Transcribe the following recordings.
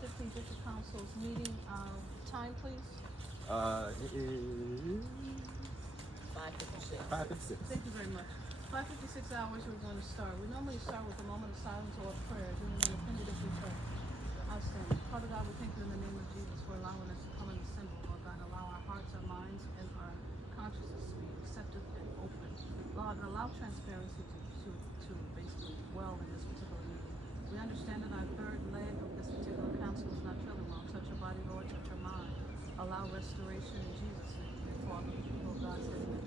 the 15th District Council's meeting. Time, please. It is 5:56. 5:56. Thank you very much. 5:56 hours we're going to start. We normally start with a moment of silence or a prayer, doing an appended prayer. Outstanding. Father God, we thank you in the name of Jesus for allowing us to come and assemble, Lord God. Allow our hearts, our minds, and our consciousness to be receptive and open. Lord, allow transparency to basically dwell in this particular meeting. We understand that our third leg of this particular council is not feeling well. Touch our body, Lord, touch our mind. Allow restoration in Jesus' name. And for all the people of God, say amen.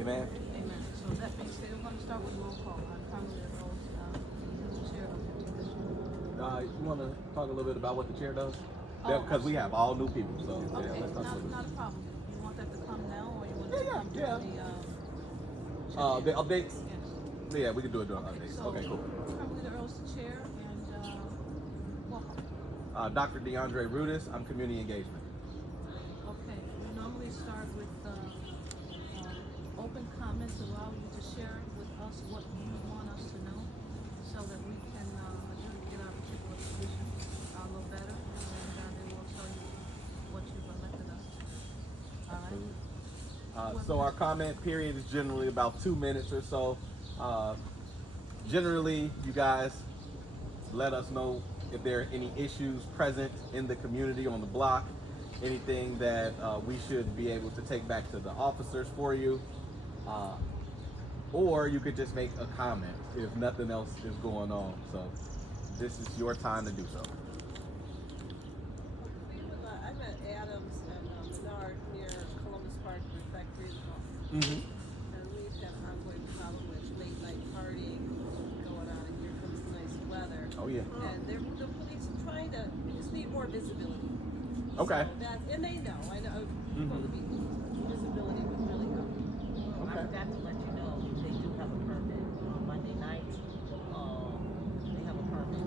Amen. Amen. So that being said, we're going to start with roll call. I'm currently the host, chair of the 15th District. You want to talk a little bit about what the chair does? Oh, Because we have all new people, so Okay, yeah, let's talk a little bit. not a problem. You want that to come now, or you want it to come during The updates? Yes. Yeah, we can do it during Okay, updates. so Okay, cool. currently the Earl's the chair, and welcome. Dr. DeAndre Rudis, I'm community engagement. Okay, we normally start with open comments, allow you to share with us what you want us to know so that we can adjudicate our particular position a little better, and then we'll tell you what you've elected us to. All right? So our comment period is generally about 2 minutes or so. Generally, you guys let us know if there are any issues present in the community on the block, anything that we should be able to take back to the officers for you, or you could just make a comment if nothing else is going on. So this is your time to do so. I'm at Adams and Menard near Columbus Park Refectory. Mm-hmm. And we've had an ongoing problem with late night partying going on, and here comes the nice weather. Oh yeah. And the police are trying to, we just need more visibility. Okay. So that, and they know, I know, Mhm. for the people, visibility would really help. Okay. I forgot to let you know, they do have a permit. Monday nights, they have a permit.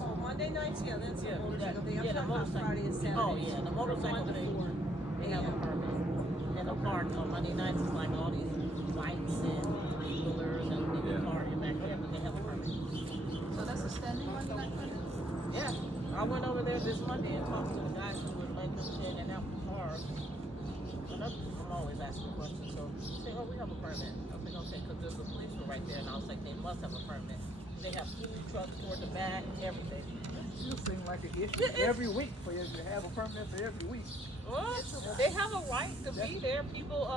Oh, Monday nights, yeah, that's Yeah, the motorcycle thing. I'm yeah, the talking about motorcycle. Friday and Saturday. Oh, yeah, the motorcycle From 1 to thing. 4. They have a permit. In the park on Monday nights, it's like all these bikes and three-wheelers and people Yeah. parking back there, but they have a permit. So that's a standing Monday night permit? Yeah, I went over there this Monday and talked to the guys who were letting them in and out the park. And I'm always asking questions, so they say, oh, we have a permit. I was like, okay, because there's a police one right there, and I was like, they must have a permit. They have food trucks toward the back, everything. It seems like an issue every week for you to have a permit for every week. Well, they have a right to be there. People,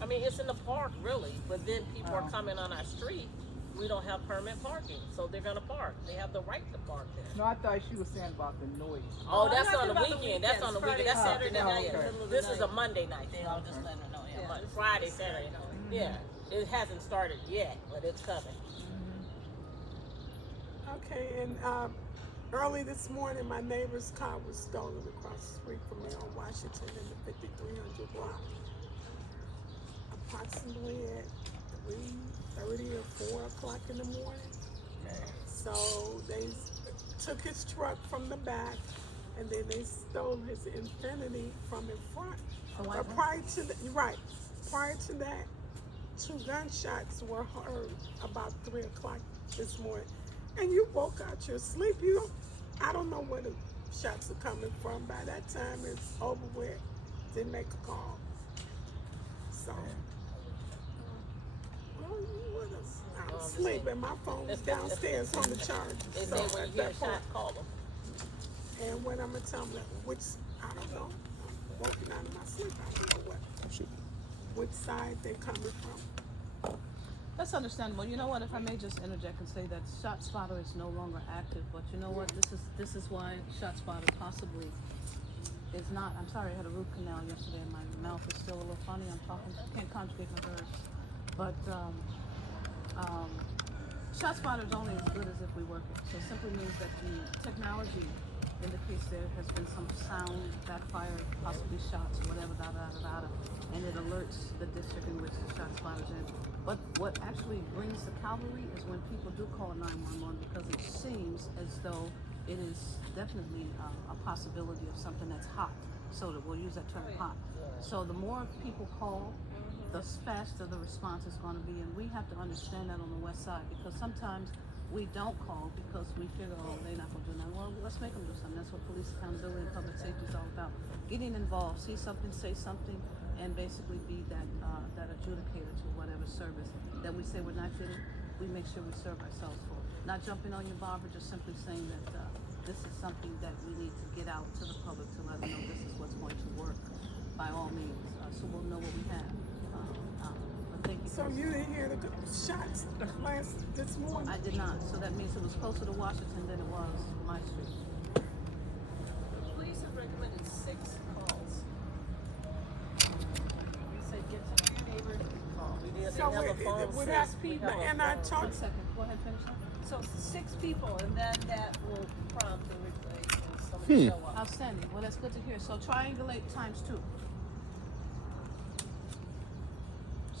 I mean, it's in the park, really, but then people are coming on our street. We don't have permit parking, so they're gonna park. They have the right to park there. No, I thought she was saying about the noise. Oh, I'm that's talking on the about the weekend. That's on the weekends, weekend. That's Friday, Saturday Saturday, night. okay. Middle of the This is a night. Monday night thing. I was just letting her know. Yeah, Friday, Saturday. Yeah, it hasn't started yet, but it's coming. Okay, and early this morning, my neighbor's car was stolen across the street from me on Washington in the 5300 block. Approximately at 3:30 or 4 o'clock in the morning. So they took his truck from the back, and then they stole his Infiniti from in front. Prior to that, 2 gunshots were heard about 3 o'clock this morning. And you woke out your sleep. I don't know where the shots are coming from. By that time, it's over with. Didn't make a call. So, well, you would have. I was sleeping. My phone was downstairs on the charger. They So say when you at hear a that point, shot, call them. and when I'm gonna tell them which, I don't know. I'm walking out of my sleep. I don't know which side they're coming from. That's understandable. You know what? If I may just interject and say that ShotSpotter is no longer active, but you know what? This is why ShotSpotter possibly is not. I'm sorry, I had a root canal yesterday, and my mouth is still a little funny. I'm talking, can't conjugate my words, but ShotSpotter is only as good as if we work it. So it simply means that the technology indicates there has been some sound, backfire, possibly shots, whatever, and it alerts the district in which the ShotSpotter is in. But what actually brings the cavalry is when people do call 911, because it seems as though it is definitely a possibility of something that's hot. So that we'll use that term, hot. So the more people call, the faster the response is going to be, and we have to understand that on the west side, because sometimes we don't call because we figure, oh, they're not gonna do nothing. Well, let's make them do something. That's what police accountability and public safety is all about. Getting involved, see something, say something, and basically be that adjudicator to whatever service that we say we're not getting. We make sure we serve ourselves for. Not jumping on your barber, just simply saying that this is something that we need to get out to the public to let them know this is what's going to work by all means. So we'll know what we have. But thank you. So you didn't hear the shots this morning? I did not. So that means it was closer to Washington than it was my street. The police have recommended 6 calls. You said get to know your neighbors and call. So would that be, and I talked, 1 second. Go ahead, finish that. So 6 people, and then that will prompt a replay and somebody show up. Outstanding. Well, that's good to hear. So triangulate times 2.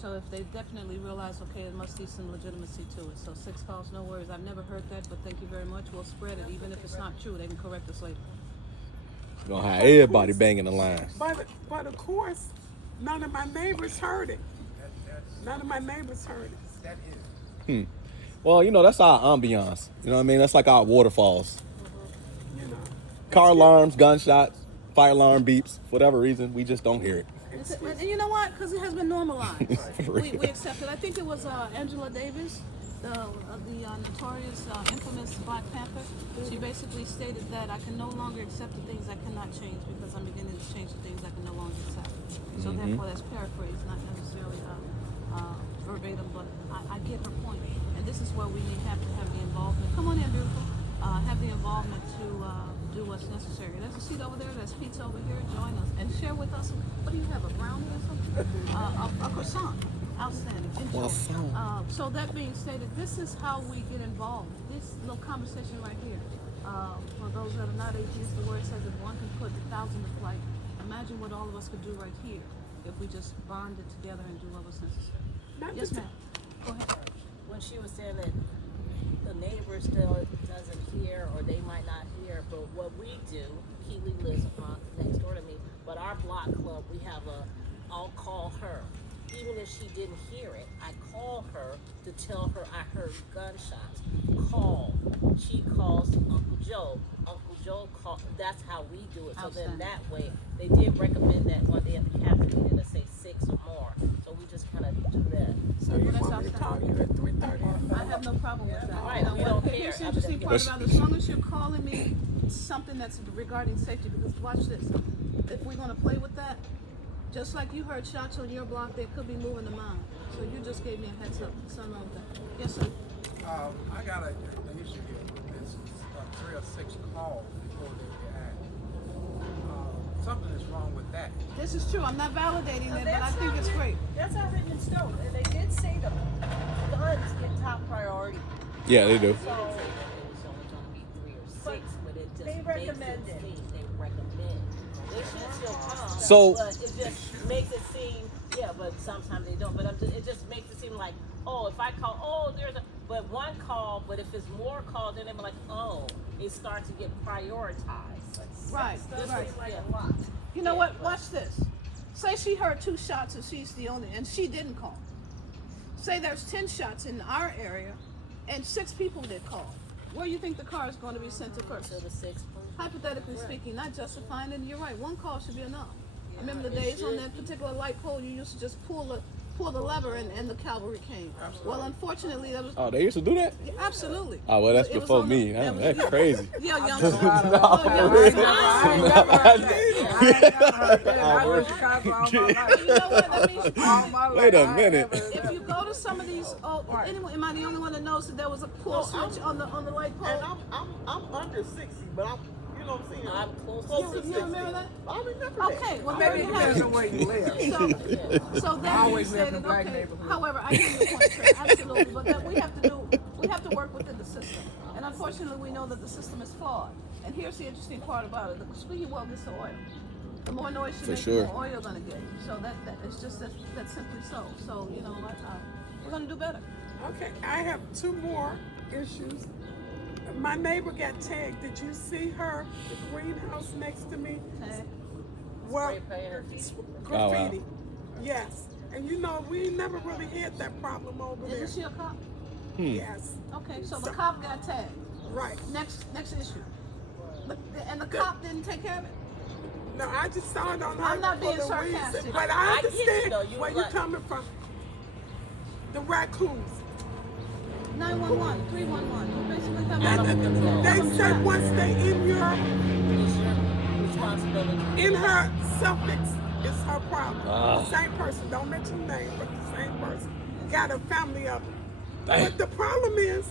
So if they definitely realize, okay, there must be some legitimacy to it. So 6 calls, no worries. I've never heard that, but thank you very much. We'll spread it, even if it's not true. They can correct us later. Gonna have everybody banging the lines. but of course, none of my neighbors heard it. None of my neighbors heard it. Well, that's our ambiance. You know what I mean? That's like our waterfalls. You know. Car alarms, gunshots, fire alarm beeps. For whatever reason, we just don't hear it. And you know what? Because it has been normalized. For we real. accept it. I think it was Angela Davis, the notorious, infamous Black Panther. She basically stated that I can no longer accept the things I cannot change because I'm beginning to change the things I can no longer accept. So therefore, that's paraphrased, not necessarily verbatim, but I get her point. And this is where we have to have the involvement. Come on in, beautiful. Have the involvement to do what's necessary. There's a seat over there. There's pizza over here. Join us and share with us. What do you have? A brownie or something? A croissant. Outstanding. Enjoy. So that being stated, this is how we get involved. This little conversation right here. For those that are not atheists, the word says if one can put 1,000 to flight, imagine what all of us could do right here if we just bonded together and do what was necessary. Yes, ma'am. Go ahead. When she was saying that the neighbor still doesn't hear or they might not hear, but what we do, Keely lives next door to me, but our block club, we have I'll call her. Even if she didn't hear it, I call her to tell her I heard gunshots. Call. She calls Uncle Joe. Uncle Joe call. That's how we do it. So then that way, they did recommend that one day at the captain meeting to say 6 or more. So we just kind of do that. So you want me to call you at 3:30? I have no problem with that. Right, You know we what? don't Here's the care. interesting part about it. As long as you're calling me something that's regarding safety, because watch this. If we're going to play with that, just like you heard shots on your block, they could be moving to mine. So you just gave me a heads up. Something wrong with that. Yes, sir. I got an issue here. It's 3 or 6 calls before they react. Something is wrong with that. This is true. I'm not validating it, but I think it's great. That's not written in stone, and they did say the guns get top priority. Yeah, they do. So it's only going to be 3 or 6, but it just they makes recommend it it. seem they recommend. They should still come. So- but it just makes it seem, yeah, but sometimes they don't. But it just makes it seem like, oh, if I call, oh, there's a, but one call, but if it's more calls, then they're like, oh, it starts to get prioritized. Right. Does Right. seem like a lot. You know what? Watch this. Say she heard 2 shots and she's the only, and she didn't call. Say there's 10 shots in our area, and 6 people did call. Where do you think the car is going to be sent to first? To the 6th. Hypothetically speaking, not justifying it. You're right. 1 call should be enough. Remember the days on that particular light pole, you used to just pull the lever and the cavalry came. Well, unfortunately, that was Oh, they used to do that? yeah, absolutely. Oh, well, that's It was before on me. that was- That's crazy. Yeah, youngster. I Oh, youngster. ain't never heard that. I ain't never heard that. I was in Chicago all my You life. know what? That means All my life. Wait a I ain't minute. never heard if that. you go to some of these, anyway, am I the only one that knows that there was a pull switch on the light pole? And I'm under 60, but I'm, you know what I'm saying? I'm close You- to you 60. remember that? I remember that. Okay, well, Maybe there it you depends have on where you live. it. So that being always lived in stated, black okay. neighborhoods. However, I get your point, sir. Absolutely, but that we have to work within the system, and unfortunately, we know that the system is flawed. And here's the interesting part about it: the speed well gets the oil. The more noise you For make, sure. the more oil you're gonna get. So that it's just that simply so. So you know what? We're gonna do better. Okay, I have 2 more issues. My neighbor got tagged. Did you see her? The greenhouse next to me? Tag. Well, Spray painter. graffiti. Yes. And you know, we never really had that problem over there. Isn't she a cop? Yes, Okay, so the cop got tagged. right. Next issue. And the cop didn't take care of it? No, I just saw it on her. I'm not for being the sarcastic. reason, but I I get you, understand though. You where was you're like- coming from. The raccoons. 911, 311. You basically have And a they said once they in your, It's your responsibility. in her suffix, it's her problem. Ah. The same person, don't mention the name, but the same person got a family of them. Dang. But the problem is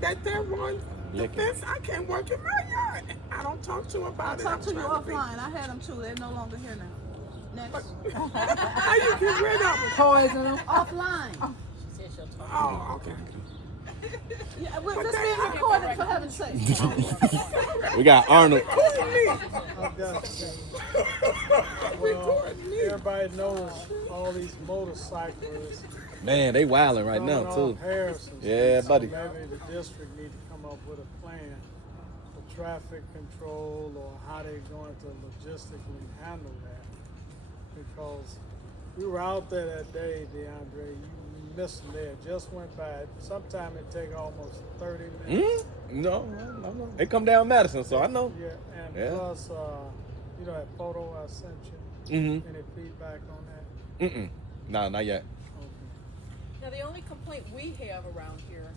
that they're on the Licking. fence. I can't work in my yard. I don't talk to them I'll about it. talk I'm to you trying be- offline. I had them too. They're no longer here now. Next. How you get rid of them? Poison them. Offline. She said she'll talk. Oh, okay. Yeah, well, But this they being are- recorded, for heaven's sake. We got Arnold. Record me. Everybody knows all these motorcyclists Man, they wilding right now going too. off Harrison. Yeah, So buddy. maybe the district need to come up with a plan for traffic control or how they're going to logistically handle that. Because we were out there that day, DeAndre. You missed them there. Just went by. Sometime it take almost 30 minutes. No, they come down Madison, so I know. Yeah, and Yeah. plus, you know that photo I sent you. Mm-hmm. Any feedback on that? Nah, not yet. Okay. Now, the only complaint we have around here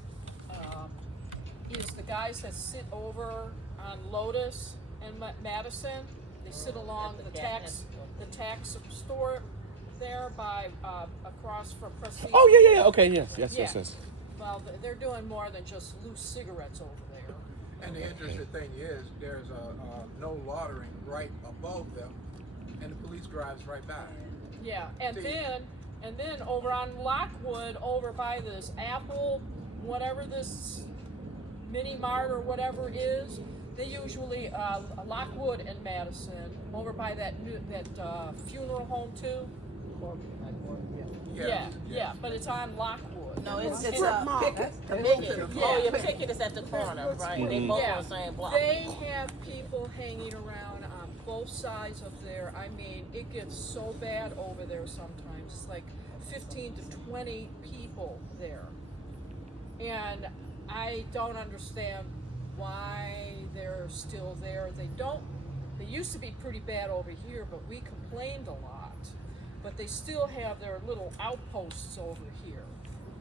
is the guys that sit over on Lotus and Madison. They sit along At the the gas tax store there by across from Prestige. Oh yeah. Okay, yes. Yeah. Well, they're doing more than just loose cigarettes over there. And the interesting thing is, there's a no loitering right above them, and the police drives right by. Yeah, and See. then over on Lockwood, over by this Apple, whatever this mini mart or whatever is, they usually Lockwood and Madison, over by that funeral home too. Yeah, but it's on Lockwood. No, it's Strip a mall. Pickett. Oh, your Pickett is at the corner, right? They both Yeah, on the same block. they have people hanging around on both sides of there. I mean, it gets so bad over there sometimes. It's like 15 to 20 people there. And I don't understand why they're still there. They used to be pretty bad over here, but we complained a lot. But they still have their little outposts over here.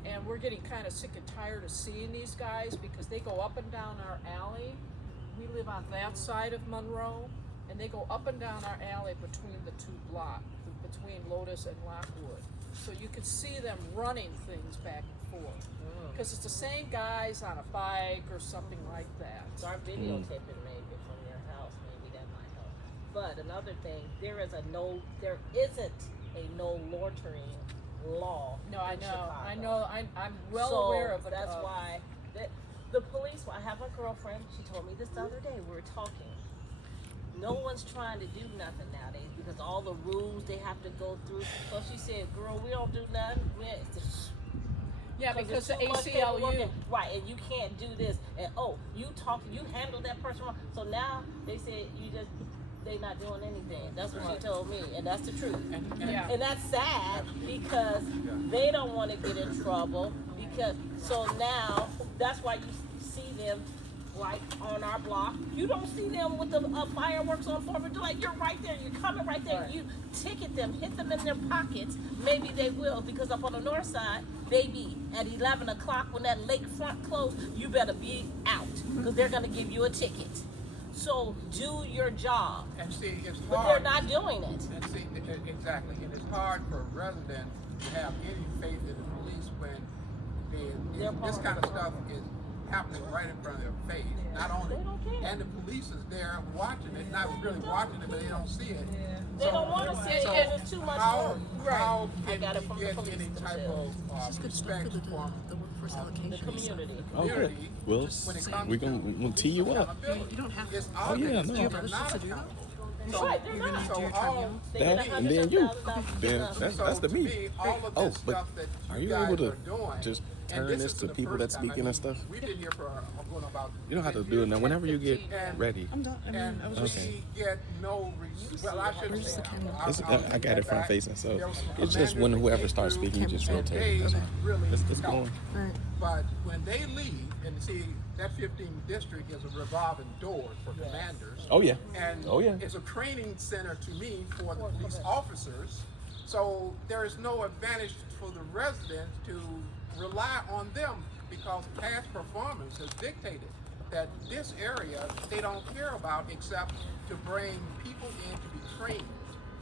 And we're getting kind of sick and tired of seeing these guys because they go up and down our alley. We live on that side of Monroe, and they go up and down our alley between the two blocks, between Lotus and Lockwood. So you can see them running things back and forth. Because it's the same guys on a bike or something like that. Start videotaping maybe from your house. Maybe that might help. But another thing, there isn't a no loitering law. No, I in know, Chicago. I'm well So aware of it. That's why the police. I have a girlfriend. She told me this the other day. We were talking. No one's trying to do nothing nowadays because all the rules they have to go through. So she said, "Girl, we don't do nothing. Yeah, because the there's too much paperwork ACLU. and- right, and you can't do this. And you handle that person wrong. So now they said they not doing anything. That's what she told me, and that's the truth. Yeah. And that's sad because they don't want to get in trouble. So now that's why you see them right on our block. You don't see them with the fireworks on 4th of July. You're right there. You're coming right there. Right. You ticket them, hit them in their pockets. Maybe they will because up on the north side, baby, at 11 o'clock when that lakefront closed, you better be out because they're going to give you a ticket. So do your job. And see, it's But hard. they're not doing it. And see, exactly, and it's hard for a resident to have any faith in the police when this kind of stuff is happening right in front of their face. Not only, They don't care. and the police is there watching it, not really watching it, but they don't see it. They don't want to see it because it's too much How, work. how I can got it we from the get police any type themselves. of respect from The community. Okay. community Well, when it comes we're to gonna tee you up. accountability? You don't have to. It's Oh, yeah, obvious no. that Do you they're not accountable. Right, they're not. So all, They That get and then you. $100,000 Then enough. that's so the to me. me, all of Oh, this but- stuff that Are you guys able to are doing. just And turn this isn't to the people first that time. speaking and stuff? We've been here for going about. You don't have to 10 do it now. years. Whenever you get 15, and- ready. I'm done. I mean, And I was Okay. we get no well, I shouldn't say. I got it front facing, so there was some it's just when commanders whoever that starts came speaking, you through just and rotate. they really It's helped. going. But when they leave, and see, that 15th district is a revolving door for commanders. Oh yeah. And Oh, yeah. it's a training center to me for the police officers. So there is no advantage for the residents to rely on them because past performance has dictated that this area they don't care about except to bring people in to be trained,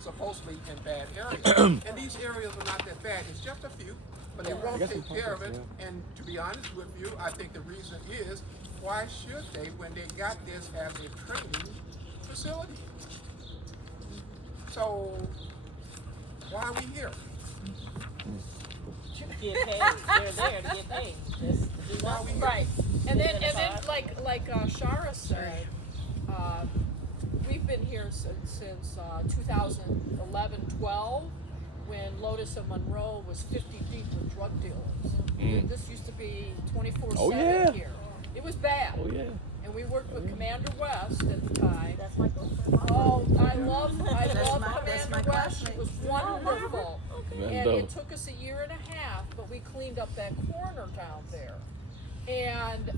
supposedly in bad areas. And these areas are not that bad. It's just a few, but they won't take care of it. And to be honest with you, I think the reason is, why should they when they got this as a training facility? So why are we here? Get paid. They're there to get paid. Just to do Why are we nothing. here? Right, and then like Shara said, we've been here since 2011-12, when Lotus and Monroe was 50 deep with drug dealers. This used to be 24/7 Oh, yeah. here. It was bad. Oh yeah. And we worked with Commander West at the time. That's my Oh, I love that's Commander my West. She classmate. was wonderful. And dope. it took us a year and a half, but we cleaned up that corner down there. And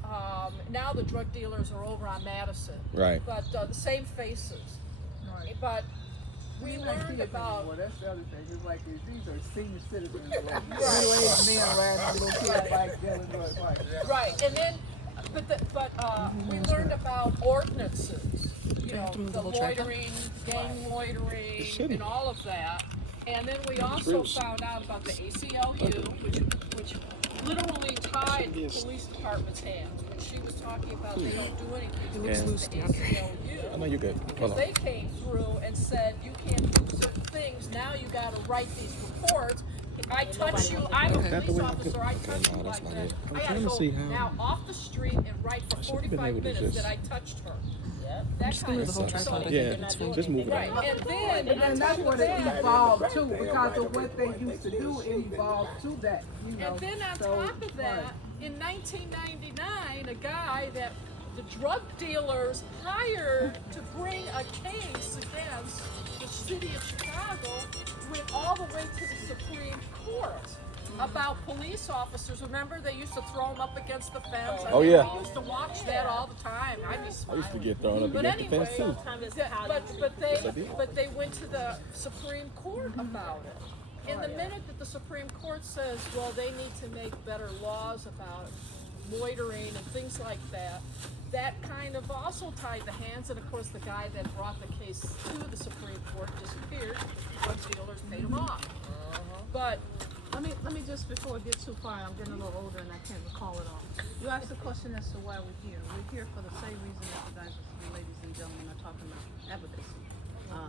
now the drug dealers are over on Madison. Right. But the same faces. But we learned about. Well, that's the other thing. It's like these are senior citizens, like middle-aged men riding little kids bikes, dealing drugs. Like, Right, and then, we learned about ordinances, you know, the loitering, gang loitering, and all of that. And then we also found out about the ACLU, which literally tied the police department's hands. When she was talking about they don't do anything against the ACLU. I know you're good. Hold on. They came through and said, you can't do certain things, now you gotta write these reports. I touch you, I'm a that the police way I officer, could- I okay, touch no, you that's like not that. it. I'm I trying gotta to see go how- now off the street and write for should've been 45 able to minutes just- that I touched her. Yep. That kind of the whole stuff. tripod So- Yeah, They're not doing just move it Right, out. and then, And on that's top what of it that, evolved to, because of what they used to do, it evolved to that, you know. and then on So, top of that, in 1999, a guy that the drug dealers hired to bring a case against the city of Chicago went all the way to the Supreme Court about police officers. Remember, they used to throw them up against the fence. I Oh, mean, yeah. we used to watch that all the time. I'd be I smiling. used to get thrown up But against the fence anyway, too. Sometimes it's Yeah, how but you but Yes, I they did. but they went to the Supreme Court about it. And the minute that the Supreme Court says, well, they need to make better laws about loitering and things like that, that kind of also tied the hands. And of course, the guy that brought the case to the Supreme Court disappeared. The drug dealers paid him off. But Let me just, before we get too far, I'm getting a little older and I can't recall it all. You asked the question as to why we're here. We're here for the same reason that you guys, ladies and gentlemen, are talking about advocacy.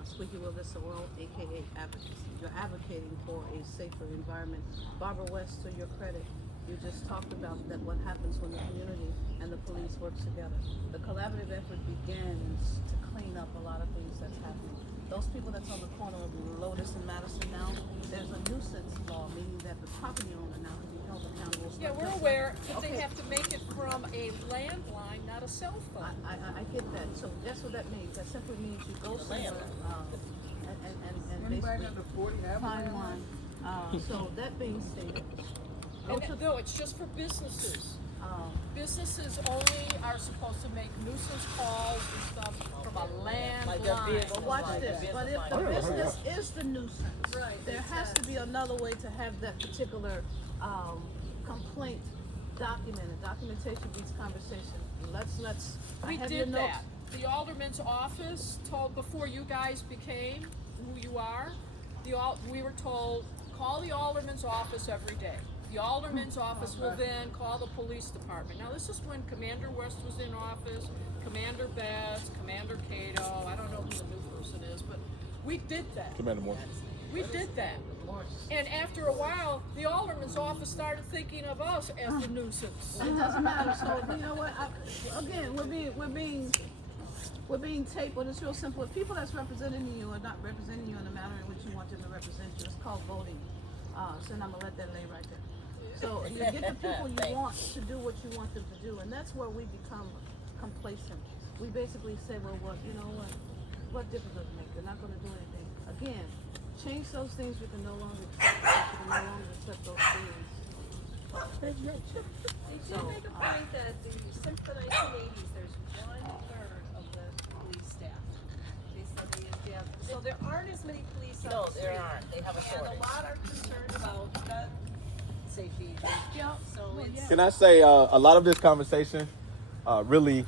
Squeaky Will This the World, aka advocacy. You're advocating for a safer environment. Barbara West, to your credit, you just talked about that what happens when the community and the police work together. The collaborative effort begins to clean up a lot of things that's happening. Those people that's on the corner of Lotus and Madison now, there's a nuisance law, meaning that the property owner now can be held accountable. yeah, we're aware that they have to make it from a landline, not a cell phone. I get that. So that's what that means. That simply means you go somewhere and Anybody basically under 40 have find one? one. So that being stated, go to No, it's just for businesses. um, Businesses only are supposed to make nuisance calls and stuff from a Like their landline. business. watch like this. that. But if the business is the nuisance, there has to be another way to have that particular complaint documented. Documentation beats conversation. Let's. I We have your did notes. that. The alderman's office told, before you guys became who you are, we were told, call the alderman's office every day. The alderman's office will then call the police department. Now, this is when Commander West was in office, Commander Betts, Commander Cato, I don't know who the new person is, but we did that. Commander Moore. We did that. And after a while, the alderman's office started thinking of us as the nuisance. It doesn't matter. So you know what? Again, we're being taped, but it's real simple. If people that's representing you are not representing you in the manner in which you want them to represent you, it's called voting. So then I'm gonna let that lay right there. So you get the people you want to do what you want them to do, and that's where we become complacent. We basically say, well, you know what difference does it make? They're not gonna do anything. Again, change those things we can no longer accept. We can no longer accept those things. They did make a point that since the 1980s, there's 1/3 of the police staff. They said they have, so there aren't as many police on No, the there street. aren't. They have a And shortage. a lot are concerned about gun safety. Yeah. So it's. Can I say a lot of this conversation really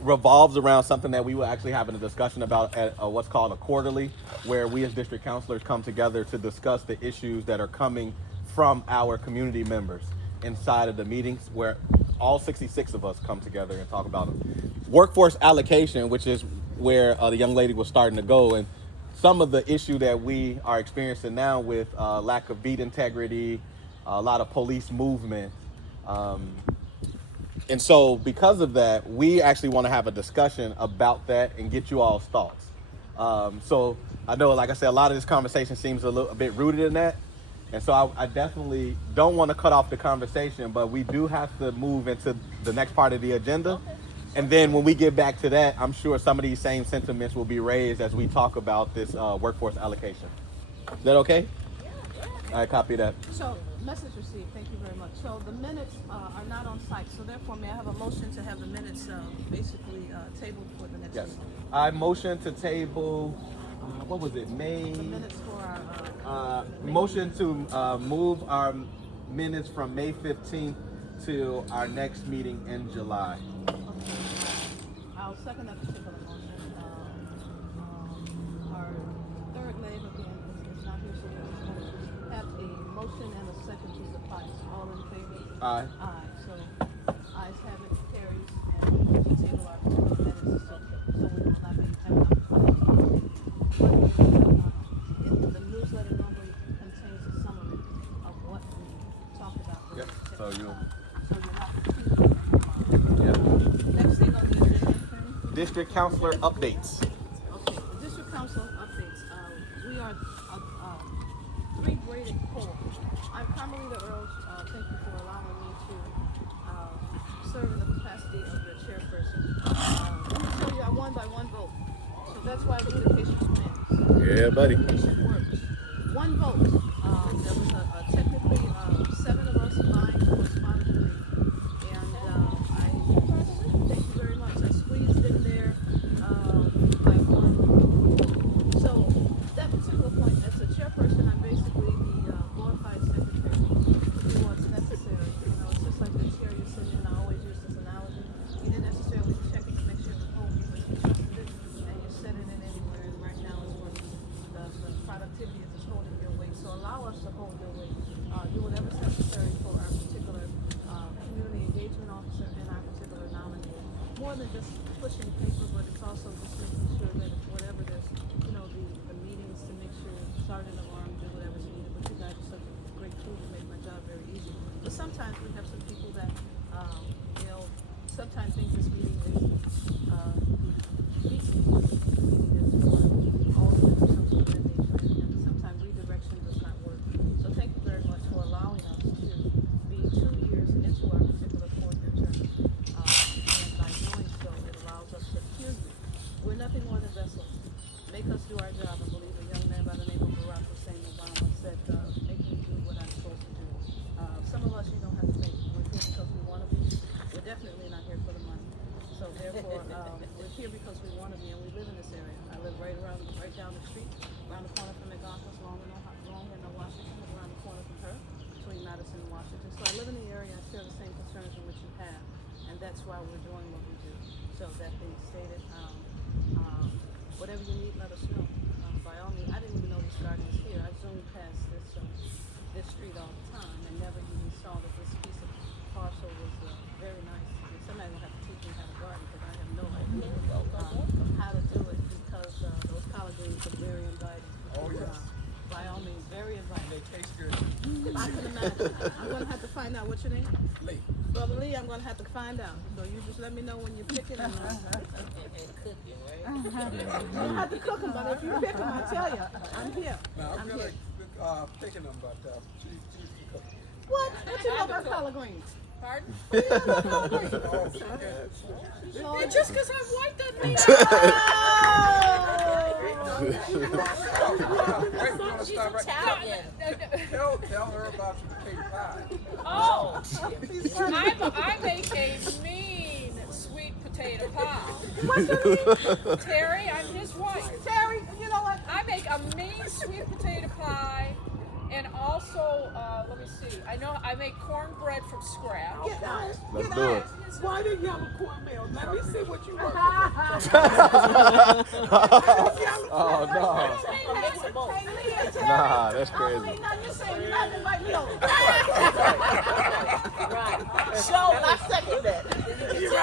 revolves around something that we were actually having a discussion about at what's called a quarterly, where we as district counselors come together to discuss the issues that are coming from our community members inside of the meetings, where all 66 of us come together and talk about them. Workforce allocation, which is where the young lady was starting to go, and some of the issue that we are experiencing now with lack of beat integrity, a lot of police movement. And so because of that, we actually want to have a discussion about that and get you all's thoughts. So I know, like I said, a lot of this conversation seems a bit rooted in that. And so I definitely don't want to cut off the conversation, but we do have to move into the next part of the agenda. And then when we get back to that, I'm sure some of these same sentiments will be raised as we talk about this workforce allocation. Is that okay? Yeah. I copy that. So, message received. Thank you very much. So the minutes are not on site. So therefore, may I have a motion to have the minutes basically tabled for the next Yes. meeting? I motion to table, what was it, May? The minutes for our Motion to move our minutes from May 15th to our next meeting in July. I'll second that particular motion. Our third leg again is not here, so we have a motion and a second to suffice. All in favor? Aye. Aye. So ayes have it, carries, and we table our minutes, so we will not be having the newsletter normally contains a summary of what we talked about. Yep. So you. So you're not. Yep. Next thing on the agenda. District counselor updates. Okay, the district council updates. We are three braided core. I'm Carmelita Earls. Thank you for allowing me to serve in the capacity of your chairperson. Let me tell you, I won by one vote. So that's why communication wins. Yeah, buddy. Communication works. One vote. There was technically 7 of us vying for a spot of 3. And I thank you very much. I squeezed in there by one. So that particular point, as a chairperson, I'm basically the glorified secretary to do what's necessary. You know, it's just like the chair you're sitting in. I always use this analogy. You didn't necessarily check it to make sure it was home, but you trusted it and you're setting it anywhere. And right now is when the productivity is just holding your weight. So allow us to hold your weight. Do whatever's necessary for our particular community engagement officer and our particular nominee. More than just pushing paper, but it's also just making sure that if whatever there's, you know, the meetings to make sure sergeant of arms do whatever's needed. But you guys are such a great tool to make my job very easy. But sometimes we have some people that, you know, sometimes think this meeting is and sometimes redirection does not work. So thank you very much for allowing us to be 2 years into our particular 4-year term. And by doing so, it allows us to hear you. We're nothing more than vessels. Make us do our job. I believe a young man by the name of Barack Hussein Obama said, make me do what I'm supposed to do. Some of us you don't have to make. We're here because we want to be. We're definitely not here for the money. So therefore, we're here because we want to be, and we live in this area. I live right down the street, around the corner from McGoffins, long in Washington, and around the corner from her, between Madison and Washington. So I live in the area and share the same concerns in which you have, and that's why we're doing what we do. So that being stated, whatever you need, let us know. By all means, I didn't even know these gardens here. I zoomed past this street all the time and never even saw that this piece of parcel was very nice. And somebody will have to teach me how to garden because I have no idea how to do it because those collard greens are very inviting. Oh, yes. By all means, very inviting. They taste good. I can imagine. I'm going to have to find out. What's your name? Lee. Brother Lee, I'm going to have to find out. So you just let me know when you're picking them. You don't have to cook them, but if you pick them, I tell you, I'm here. No, I'm I'm really here. good picking them, but she's cooking. What? What you know about collard greens? Pardon? Oh, okay. And just because I'm white doesn't mean Wait, you want to start right Italian. Tell her about your potato pie. Oh, I make a mean sweet potato pie. What's your name? Terry, I'm his wife. Terry, you know what? I make a mean sweet potato pie, and also, let me see. I make cornbread from scratch. Get out. Let's Get do out. it. Why didn't you have a cornmeal? Let me see what you work Oh no. Nah, that's crazy. So I second that.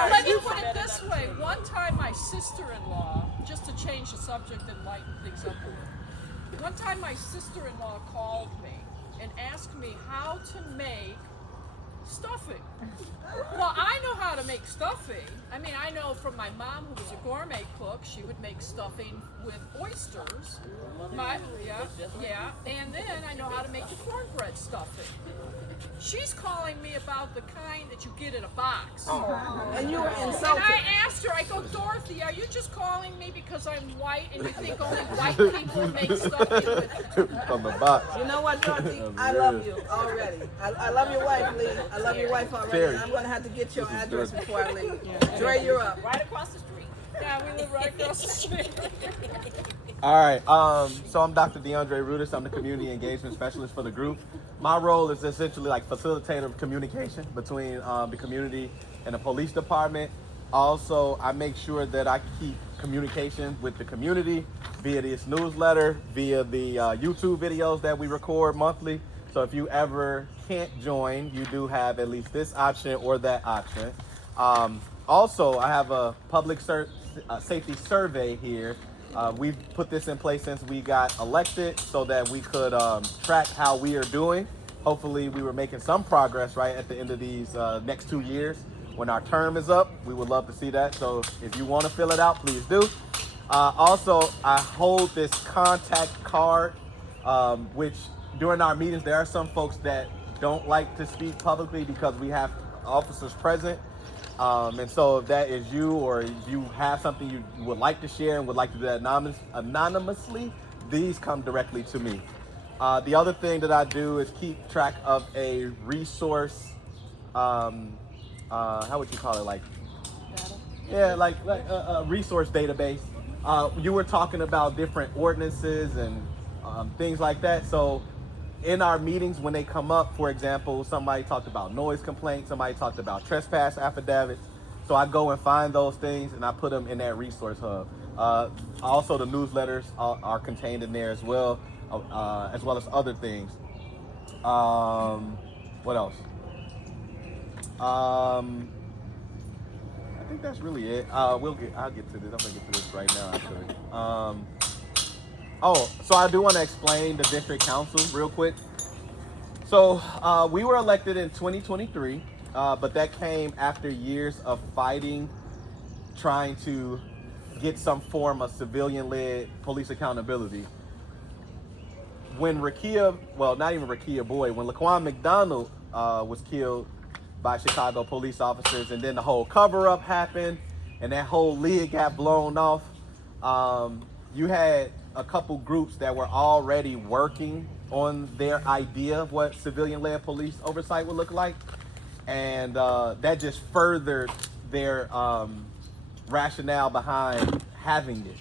Let me put it this way. One time my sister-in-law, just to change the subject and lighten things up a little. One time my sister-in-law called me and asked me how to make stuffing. Well, I know how to make stuffing. I mean, I know from my mom, who was a gourmet cook, she would make stuffing with oysters. Yeah, and then I know how to make the cornbread stuffing. She's calling me about the kind that you get in a box. And you were And insulted. I asked her, I go, Dorothy, are you just calling me because I'm white and you think only white people make stuffing with From the box. You know what, Dorothy? That's I good. love you already. I love your wife, Lee. I love your wife already. Terry. I'm gonna have to get your This is address good. before I leave. Dre, you're up. Right across the street. Yeah, we live right across the street. All right. So I'm Dr. DeAndre Rudis. I'm the community engagement specialist for the group. My role is essentially like facilitator of communication between the community and the police department. Also, I make sure that I keep communication with the community via this newsletter, via the YouTube videos that we record monthly. So if you ever can't join, you do have at least this option or that option. Also, I have a public safety survey here. We've put this in place since we got elected so that we could track how we are doing. Hopefully we were making some progress right at the end of these next 2 years. When our term is up, we would love to see that. So if you want to fill it out, please do. Also, I hold this contact card, which during our meetings, there are some folks that don't like to speak publicly because we have officers present. And so if that is you, or if you have something you would like to share and would like to do that anonymously, these come directly to me. The other thing that I do is keep track of a resource, how would you call it? Like, yeah, like a resource database. You were talking about different ordinances and things like that. So in our meetings, when they come up, for example, somebody talked about noise complaints, somebody talked about trespass affidavits. So I go and find those things and I put them in that resource hub. Also, the newsletters are contained in there as well as other things. What else? I think that's really it. I'll get to this. I'm gonna get to this right now, actually. So I do want to explain the district council real quick. So we were elected in 2023, but that came after years of fighting, trying to get some form of civilian-led police accountability. When not even Rekia Boyd, when Laquan McDonald was killed by Chicago police officers, and then the whole cover-up happened, and that whole lid got blown off, you had a couple groups that were already working on their idea of what civilian-led police oversight would look like, and that just furthered their rationale behind having it.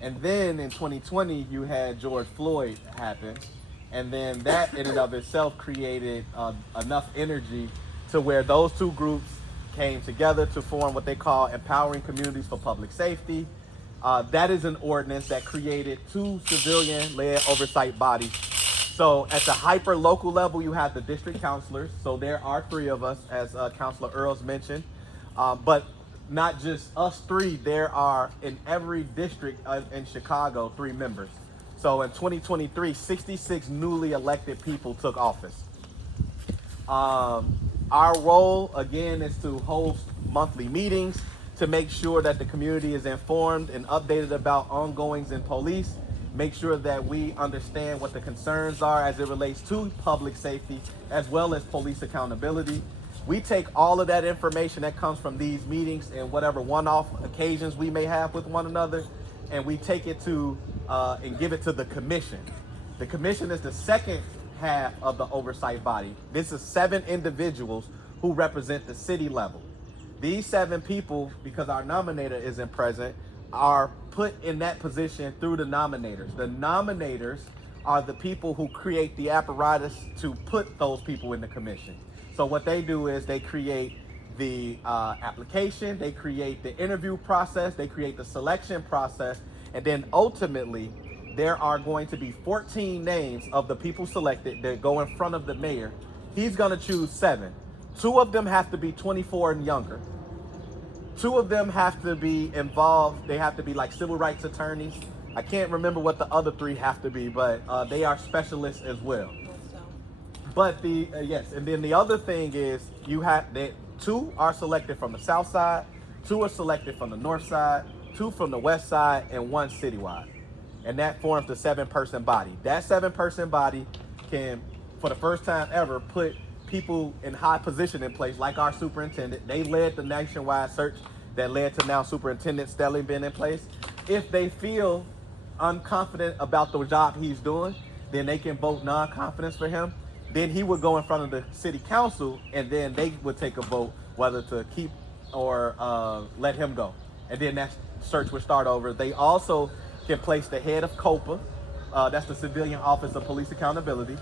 And then in 2020, you had George Floyd happen, and then that in and of itself created enough energy to where those two groups came together to form what they call Empowering Communities for Public Safety. That is an ordinance that created two civilian-led oversight bodies. So at the hyper-local level, you have the district counselors. So there are 3 of us, as Councilor Earls mentioned. But not just us 3, there are in every district in Chicago 3 members. So in 2023, 66 newly elected people took office. Our role, again, is to host monthly meetings to make sure that the community is informed and updated about ongoings in police, make sure that we understand what the concerns are as it relates to public safety as well as police accountability. We take all of that information that comes from these meetings and whatever one-off occasions we may have with one another, and we take it to and give it to the commission. The commission is the second half of the oversight body. This is 7 individuals who represent the city level. These 7 people, because our nominator isn't present, are put in that position through the nominators. The nominators are the people who create the apparatus to put those people in the commission. So what they do is they create the application, they create the interview process, they create the selection process, and then ultimately there are going to be 14 names of the people selected that go in front of the mayor. He's going to choose 7. 2 of them have to be 24 and younger. 2 of them have to be involved. They have to be like civil rights attorneys. I can't remember what the other 3 have to be, but they are specialists as well. But yes, and then the other thing is you have that 2 are selected from the south side, 2 are selected from the north side, 2 from the west side, and 1 citywide. And that forms the 7-person body. That 7-person body can, for the first time ever, put people in high position in place, like our superintendent. They led the nationwide search that led to now Superintendent Stelling being in place. If they feel unconfident about the job he's doing, then they can vote non-confidence for him. Then he would go in front of the city council, and then they would take a vote whether to keep or let him go. And then that search would start over. They also can place the head of COPA, that's the Civilian Office of Police Accountability.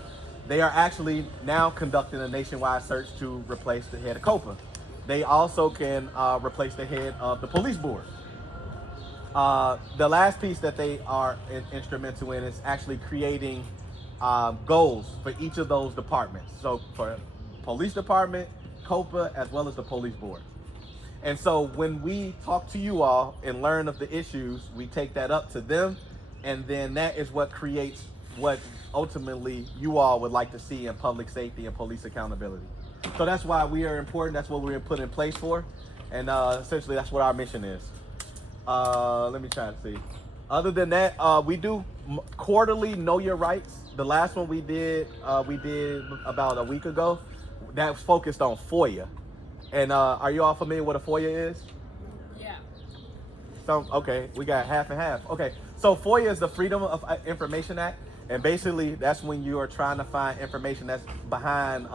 They are actually now conducting a nationwide search to replace the head of COPA. They also can replace the head of the police board. The last piece that they are instrumental in is actually creating goals for each of those departments. So for police department, COPA, as well as the police board. And so when we talk to you all and learn of the issues, we take that up to them, and then that is what creates what ultimately you all would like to see in public safety and police accountability. So that's why we are important. That's what we're put in place for. And essentially that's what our mission is. Let me try to see. Other than that, we do quarterly Know Your Rights. The last one we did about a week ago. That was focused on FOIA. And are you all familiar with what a FOIA is? Yeah. Okay, we got half and half. Okay, so FOIA is the Freedom of Information Act. And basically, that's when you are trying to find information that's behind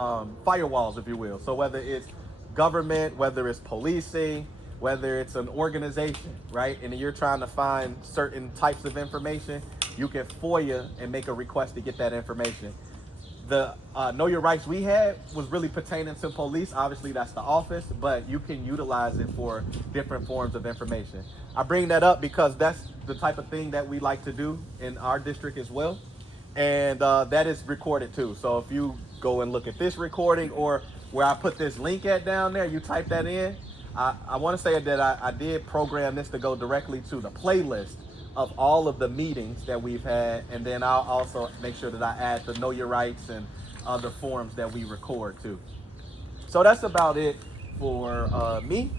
firewalls, if you will. So whether it's government, whether it's policing, whether it's an organization, right? And you're trying to find certain types of information, you can FOIA and make a request to get that information. The Know Your Rights we had was really pertaining to police. Obviously, that's the office, but you can utilize it for different forms of information. I bring that up because that's the type of thing that we like to do in our district as well. And that is recorded too. So if you go and look at this recording or where I put this link at down there, you type that in. I want to say that I did program this to go directly to the playlist of all of the meetings that we've had, and then I'll also make sure that I add the Know Your Rights and other forms that we record too. So that's about it for me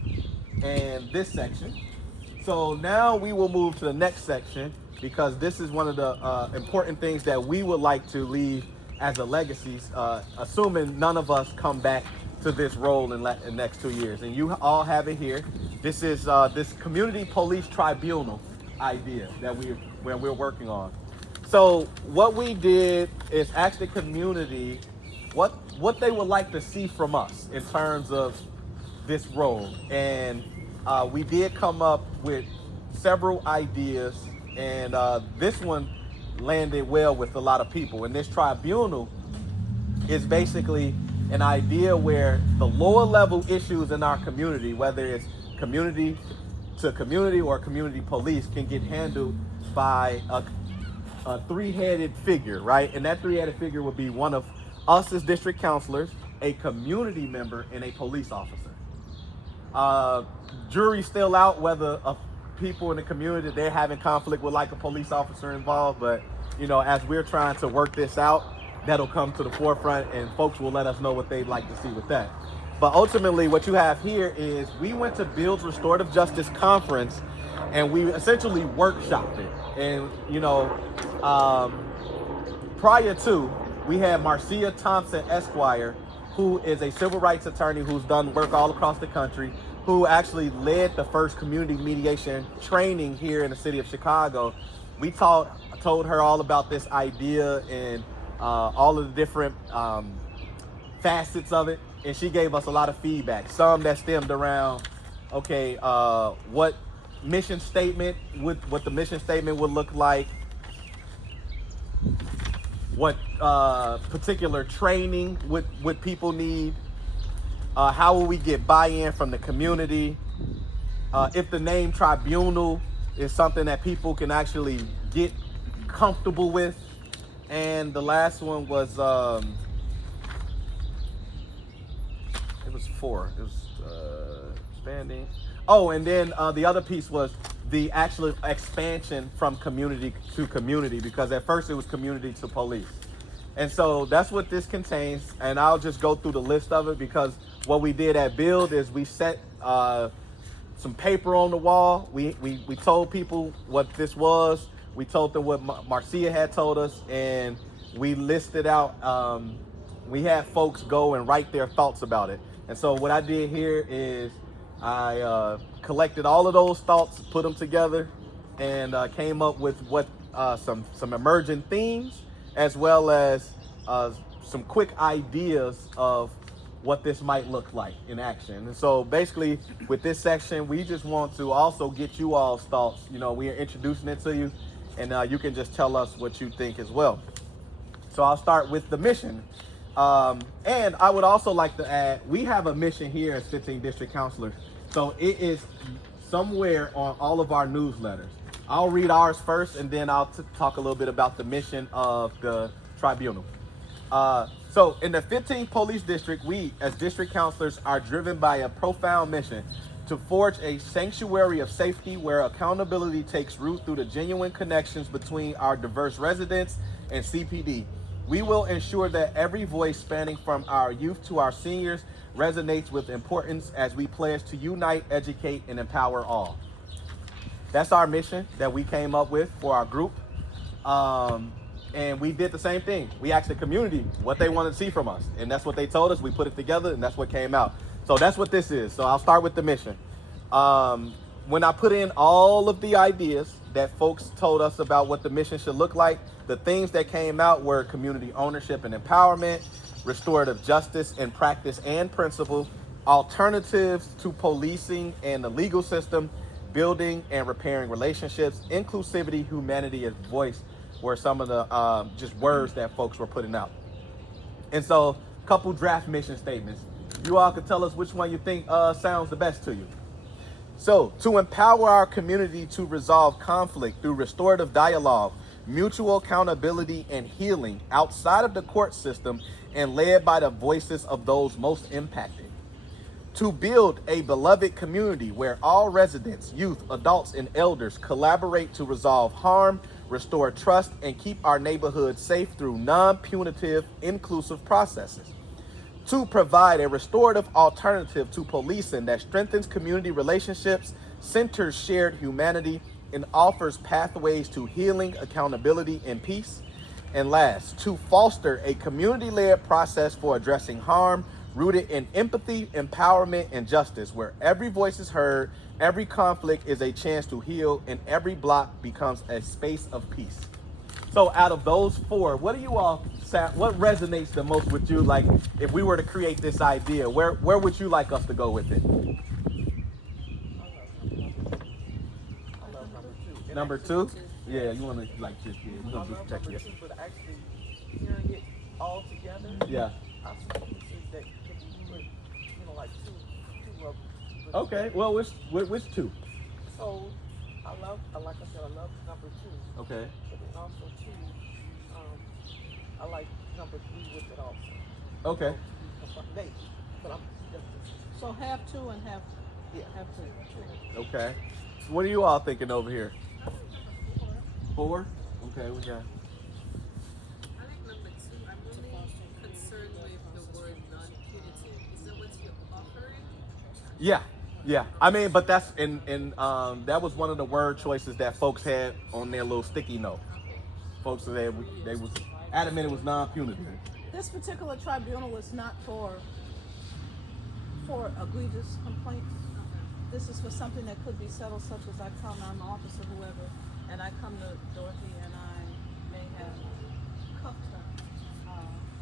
and this section. So now we will move to the next section, because this is one of the important things that we would like to leave as a legacy, assuming none of us come back to this role in the next 2 years. And you all have it here. This is this community police tribunal idea that we're working on. So what we did is ask the community what they would like to see from us in terms of this role. And we did come up with several ideas, and this one landed well with a lot of people. And this tribunal is basically an idea where the lower level issues in our community, whether it's community to community or community police, can get handled by a three-headed figure, right? And that three-headed figure would be one of us as district counselors, a community member, and a police officer. Jury's still out whether people in the community, they're having conflict with like a police officer involved, but you know, as we're trying to work this out, that'll come to the forefront and folks will let us know what they'd like to see with that. But ultimately what you have here is we went to Build Restorative Justice Conference and we essentially workshopped it. And you know, Prior to, we had Marcia Thompson Esquire, who is a civil rights attorney who's done work all across the country, who actually led the first community mediation training here in the city of Chicago. We told her all about this idea and all of the different facets of it, and she gave us a lot of feedback. Some that stemmed around, okay, what the mission statement would look like, what particular training would people need, how will we get buy-in from the community, if the name tribunal is something that people can actually get comfortable with. And the last one was it was 4. It was expanding. Oh, and then the other piece was the actual expansion from community to community, because at first it was community to police. And so that's what this contains, and I'll just go through the list of it, because what we did at Build is we set some paper on the wall. We told people what this was. We told them what Marcia had told us, and we listed out, we had folks go and write their thoughts about it. And so what I did here is I collected all of those thoughts, put them together, and came up with what some emerging themes, as well as some quick ideas of what this might look like in action. And so basically with this section, we just want to also get you all's thoughts. You know, we are introducing it to you, and you can just tell us what you think as well. So I'll start with the mission. And I would also like to add, we have a mission here as 15 district counselors. So it is somewhere on all of our newsletters. I'll read ours first, and then I'll talk a little bit about the mission of the tribunal. So in the 15th Police District, we as district counselors are driven by a profound mission to forge a sanctuary of safety where accountability takes root through the genuine connections between our diverse residents and CPD. We will ensure that every voice spanning from our youth to our seniors resonates with importance as we pledge to unite, educate, and empower all. That's our mission that we came up with for our group. And we did the same thing. We asked the community what they wanted to see from us, and that's what they told us. We put it together, and that's what came out. So that's what this is. So I'll start with the mission. When I put in all of the ideas that folks told us about what the mission should look like, the things that came out were community ownership and empowerment, restorative justice in practice and principle, alternatives to policing and the legal system, building and repairing relationships, inclusivity, humanity, and voice were some of the just words that folks were putting out. And so a couple draft mission statements. You all could tell us which one you think sounds the best to you. So, to empower our community to resolve conflict through restorative dialogue, mutual accountability, and healing outside of the court system and led by the voices of those most impacted. To build a beloved community where all residents, youth, adults, and elders collaborate to resolve harm, restore trust, and keep our neighborhoods safe through non-punitive, inclusive processes. To provide a restorative alternative to policing that strengthens community relationships, centers shared humanity, and offers pathways to healing, accountability, and peace. And last, to foster a community-led process for addressing harm rooted in empathy, empowerment, and justice, where every voice is heard, every conflict is a chance to heal, and every block becomes a space of peace. So out of those 4, what do you all what resonates the most with you? Like, if we were to create this idea, where would you like us to go with it? Number 2? Yeah, you want to like just we're gonna just check it. But actually, hearing it all together. Yeah. I suppose that if you put, like two of them. Okay. Well, which 2? So I love, like I said, I love number 2. Okay. But then also too, I like number 3 with it also. Okay. But I'm So have 2 and have 2. Okay. So what are you all thinking over here? 4? Okay, we got. I like number 2. I'm really concerned with the word non-punitive. Is that what you're offering? Yeah. I mean, but that's that was one of the word choices that folks had on their little sticky note. folks said they was adamant it was non-punitive. This particular tribunal is not for egregious complaints. This is for something that could be settled, such as I come, I'm the officer, whoever, and I come to Dorothy and I may have cuffed her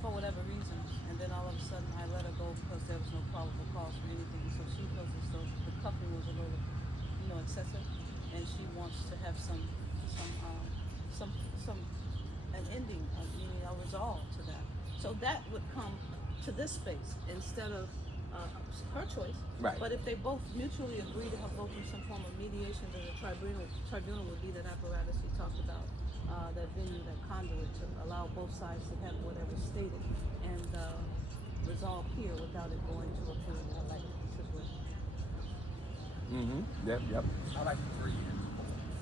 for whatever reason, and then all of a sudden I let her go because there was no probable cause for anything. So she feels as though the cuffing was a little, excessive, and she wants to have an ending, meaning a resolve to that. So that would come to this space instead of her choice. Right. But if they both mutually agree to have both in some form of mediation, then the tribunal would be that apparatus we talked about, that venue, that conduit to allow both sides to have whatever stated and resolve here without it going to a criminal like situation. Yep. I like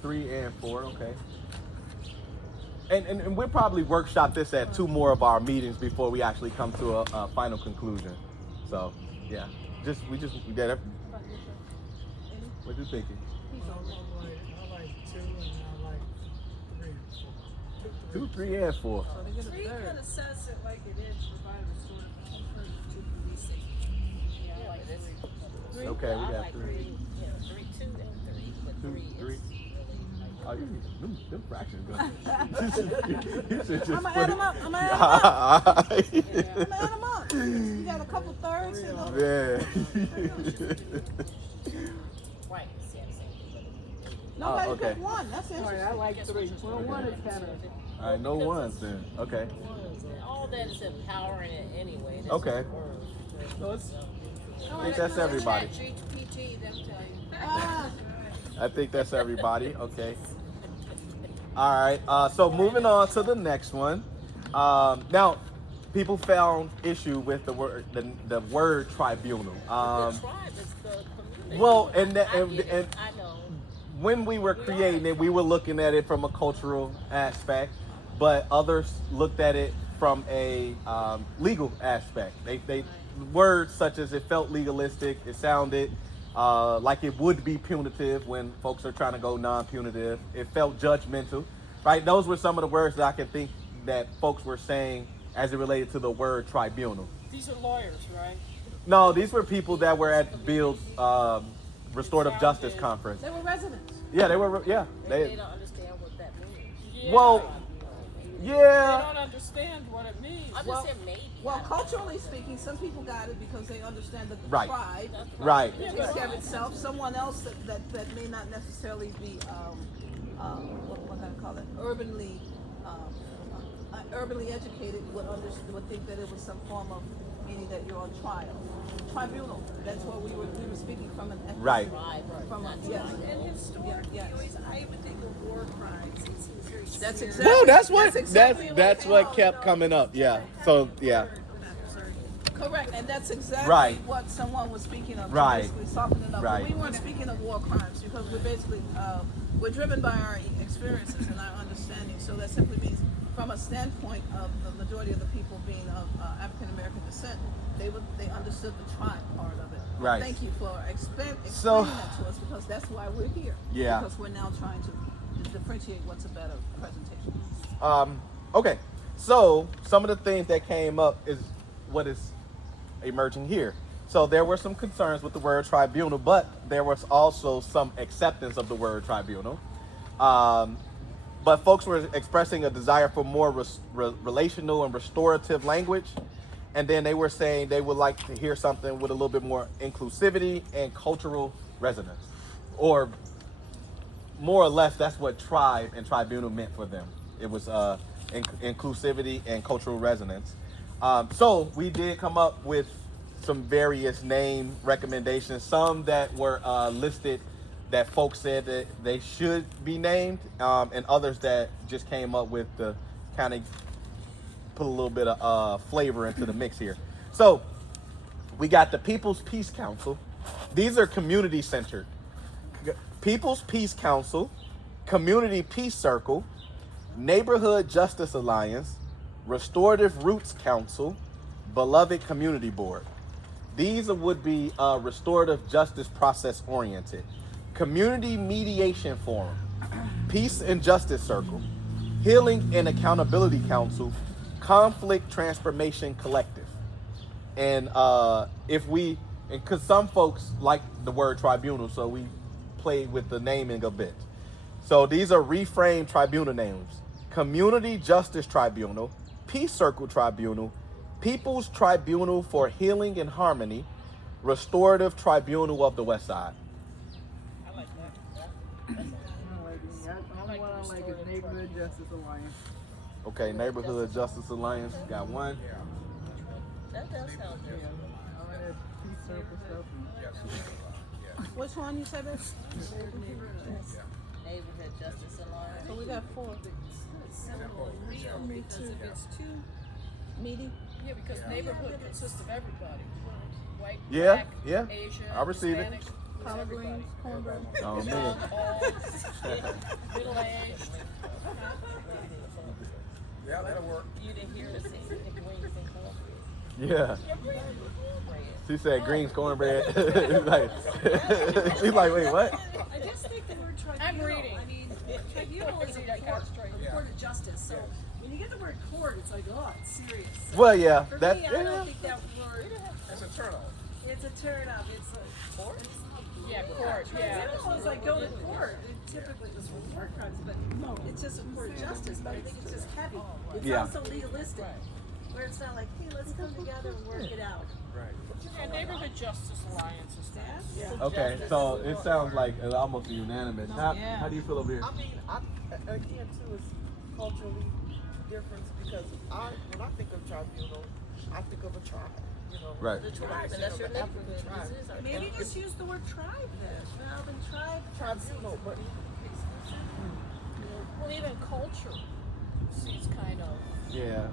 3 and 4, okay. And we'll probably workshop this at 2 more of our meetings before we actually come to a final conclusion. So, yeah. We got it. What you thinking? I like 2 and I like 3 and 4. 2, 3, and 4. So they get a Three third. kind of says it like it is, provide restorative comfort to policing. Yeah, like this. Okay, we I got like 3. 3, 2 and 3, but 2, 3 3. is really like. Oh, them fractions good. You should just I'ma put add it- them up. I'ma add them up. You got a couple thirds and a Yeah. Right, same thing. nobody okay. picked one. That's All right, I interesting. like 3. Well, 1 is kind of. All right, no ones then. Okay. All that is empowering it anyway. That's Okay. the word. So it's I think that's everybody. GPT, them tell you. Ah, I think that's everybody. Okay. All right. So moving on to the next one. Now, people found issue with the word tribunal. The tribe is the community. Well, and I get it. and I know. when we were creating it, we were looking at it from a cultural aspect, but others looked at it from a legal aspect. They words such as it felt legalistic, it sounded like it would be punitive when folks are trying to go non-punitive. It felt judgmental, right? Those were some of the words that I can think that folks were saying as it related to the word tribunal. These are lawyers, right? No, these were people that were at Bill's Restorative Justice Conference. they were residents. Yeah, they were. Yeah, They don't understand what that means. Well, They yeah. don't understand what it means. I'm Well- just saying maybe. Well, culturally speaking, some people got it because they understand the Right. tribe. Right. It takes care of itself. Someone else that may not necessarily be what can I call it? Urbanly educated would think that it was some form of meaning that you're on trial. Tribunal. That's what we were speaking from an ethnic. Right. Right, From a, right. yes. And historically, Yes. I would think of war crimes. It seems very That's serious. exactly. No, that's what exactly that's what kept coming up. Yeah. So yeah. Correct, and that's exactly Right. what someone was speaking of. Right. To basically soften it up. Right. But we weren't speaking of war crimes because we're basically we're driven by our experiences and our understanding. So that simply means, from a standpoint of the majority of the people being of African American descent, they understood the tribe part of it. Right. Thank you for explaining So- that to us because that's why we're here. Yeah. Because we're now trying to differentiate what's a better presentation. Okay. So some of the things that came up is what is emerging here. So there were some concerns with the word tribunal, but there was also some acceptance of the word tribunal. But folks were expressing a desire for more relational and restorative language. And then they were saying they would like to hear something with a little bit more inclusivity and cultural resonance. Or more or less, that's what tribe and tribunal meant for them. It was inclusivity and cultural resonance. So we did come up with some various name recommendations, some that were listed that folks said that they should be named, and others that just came up with the kind of put a little bit of flavor into the mix here. So we got the People's Peace Council. These are community centered. People's Peace Council, Community Peace Circle, Neighborhood Justice Alliance, Restorative Roots Council, Beloved Community Board. These would be restorative justice process oriented. Community Mediation Forum, Peace and Justice Circle, Healing and Accountability Council, Conflict Transformation Collective. And because some folks like the word tribunal, so we played with the naming a bit. So these are reframed tribunal names: Community Justice Tribunal, Peace Circle Tribunal, People's Tribunal for Healing and Harmony, Restorative Tribunal of the West Side. I like that. I like is Neighborhood Justice Alliance. Okay, Neighborhood Justice Alliance, got one. That does sound good. I like that Peace Circle stuff. Which one you said this? Neighborhood Justice Alliance. So we got 4. Because if it's too meaty, Yeah, because neighborhood consists of everybody. White, Yeah, black, yeah. Asian, I receive it. Hispanic, Collard everybody. greens, cornbread. Oh man. Young, old, middle-aged. Yeah, that'll work. You didn't hear the same Greens and cornbread. Yeah. Cornbread. She said greens, cornbread. Like, she's like, wait, what? I just think the word tribunal. I'm reading. I mean, tribunal is a court of justice. So when you get the word court, it's like, oh, it's serious. So Well, yeah, for that. me, I Yeah. don't think that word. It's a turn off. It's a turn up. It's a court. Yeah, court, yeah. Tribunal is like go to court. Typically, just for war crimes, but no, it's just a court of justice. But I think it's just heavy. It's Yeah. also legalistic, where it's not like, hey, let's come together and work it out. Right. Yeah, Neighborhood Justice Alliance is that. Okay, so it sounds like it's almost unanimous. How do you feel over here? I mean, again, too, it's culturally different because when I think of tribunal, I think of a tribe. You know, Right. The tribe, and that's your African tribe. Maybe just use the word tribe then, rather than tribe. Tribunal, but Well, even culture seems kind of, Yeah.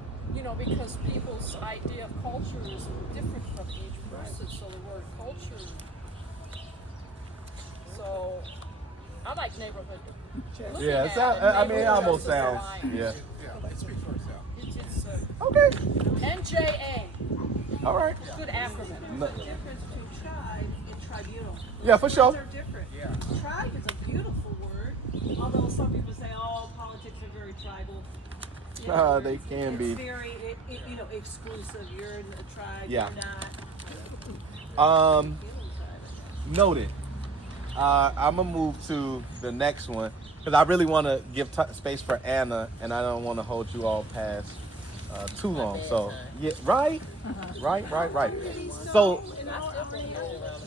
because people's idea of culture is different from each person, so the word culture. So, I like neighborhood. Looking Yeah. at It sound, it, I mean, it Neighborhood almost Justice sounds. Alliance. Yeah. Yeah, it speaks for itself. It's Okay. NJA, All right. good acronym. No- There's a difference between tribe and tribunal. Yeah, for sure. They're different. Yeah. Tribe is a beautiful word, although some people say, oh, politics are very tribal. They can be. It's very, exclusive. You're in a tribe, Yeah. you're not. Noted. I'm gonna move to the next one because I really want to give space for Anna, and I don't want to hold you all past too long. So yeah, right. So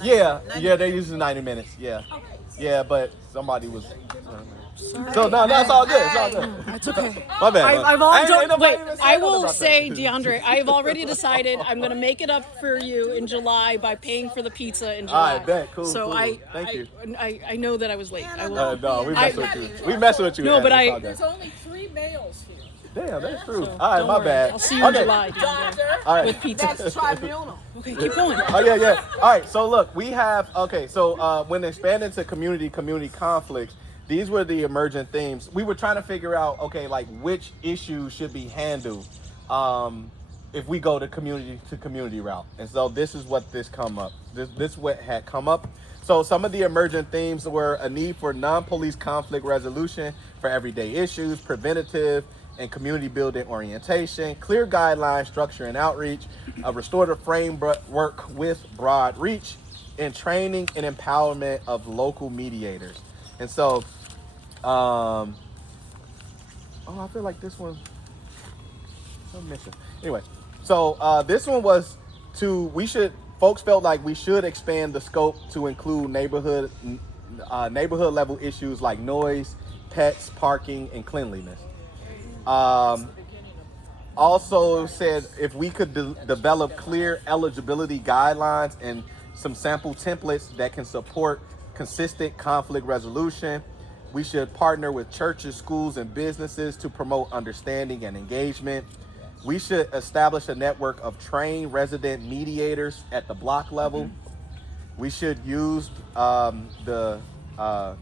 yeah, they're using 90 minutes. Yeah, but somebody was. So no, that's all good. It's all good. It's okay. My bad. I will say, DeAndre, I've already decided I'm going to make it up for you in July by paying for the pizza in July. All right, bet. Cool. So cool. Thank you. I know that I was late. I will. No, we mess with you. We mess with you. No, Anna. but It's all good. There's only 3 males here. Damn, that's true. So, All right, don't my worry. bad. I'll see you in Okay. July, DeAndre, All right. with pizza. That's tribunal. Okay, keep going. Oh yeah. All right. So look, we have So when expanding to community conflicts, these were the emergent themes. We were trying to figure out, like which issues should be handled if we go to community route. And so this is what this what had come up. So some of the emergent themes were a need for non-police conflict resolution for everyday issues, preventative and community building orientation, clear guidelines, structure and outreach, a restorative framework with broad reach, and training and empowerment of local mediators. And so, I feel like this one, I'm missing. Anyway, so this one was folks felt like we should expand the scope to include neighborhood level issues like noise, pets, parking, and cleanliness. Also said if we could develop clear eligibility guidelines and some sample templates that can support consistent conflict resolution. We should partner with churches, schools, and businesses to promote understanding and engagement. We should establish a network of trained resident mediators at the block level. We should use the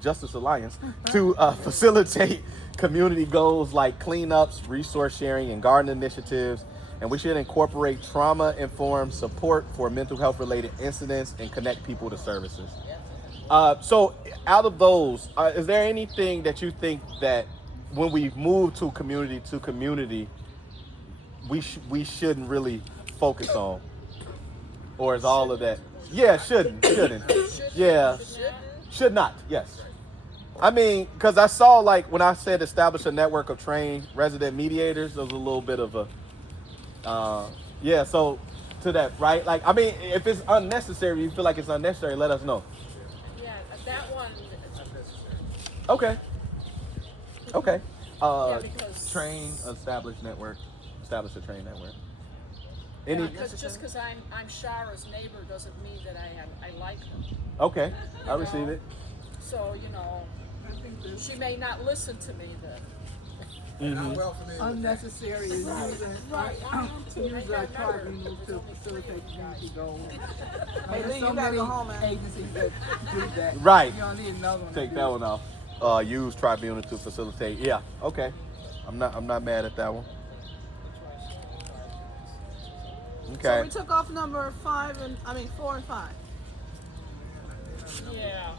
Justice Alliance to facilitate community goals like cleanups, resource sharing, and garden initiatives. And we should incorporate trauma-informed support for mental health-related incidents and connect people to services. So out of those, is there anything that you think that when we move to community, we shouldn't really focus on, or is all of that? Yeah, shouldn't. Yeah, should not. Yes. I mean, because I saw, like, when I said establish a network of trained resident mediators, there was a little bit of a, yeah, so to that, right? Like, I mean, if it's unnecessary, you feel like it's unnecessary, let us know. Yeah, that one. Okay. Okay. Yeah, because Establish a train network. Yeah, just because I'm Shara's neighbor doesn't mean that I like her. Okay, I receive it. So, you know, she may not listen to me then. And I'm well familiar with that. Unnecessary is using a tribunal to facilitate community goals. Hey, There's Lee, so you gotta many go home, man. agencies that do that. Right. You don't need another one. to Take do that it. one off. Use tribunal to facilitate. Yeah. Okay. I'm not mad at that one. So Okay. we took off number 4 and 5. Yeah.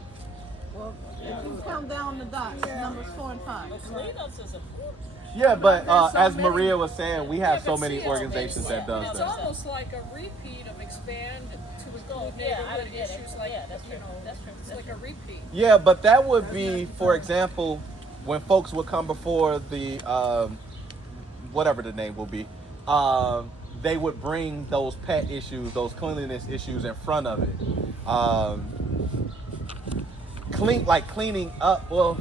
Well, if you count down the dots, numbers 4 and 5. Cleanups is important. Yeah, but there's so as many- Maria was saying, we have Yeah, so but many see, organizations that does It's that. almost like a repeat of expand to include Yeah, I neighborhood get it. issues like, Yeah, that's you true. know, That's true. it's like a repeat. Yeah, but that would be, for example, when folks would come before the whatever the name will be, they would bring those pet issues, those cleanliness issues in front of it. Cleaning up. Well,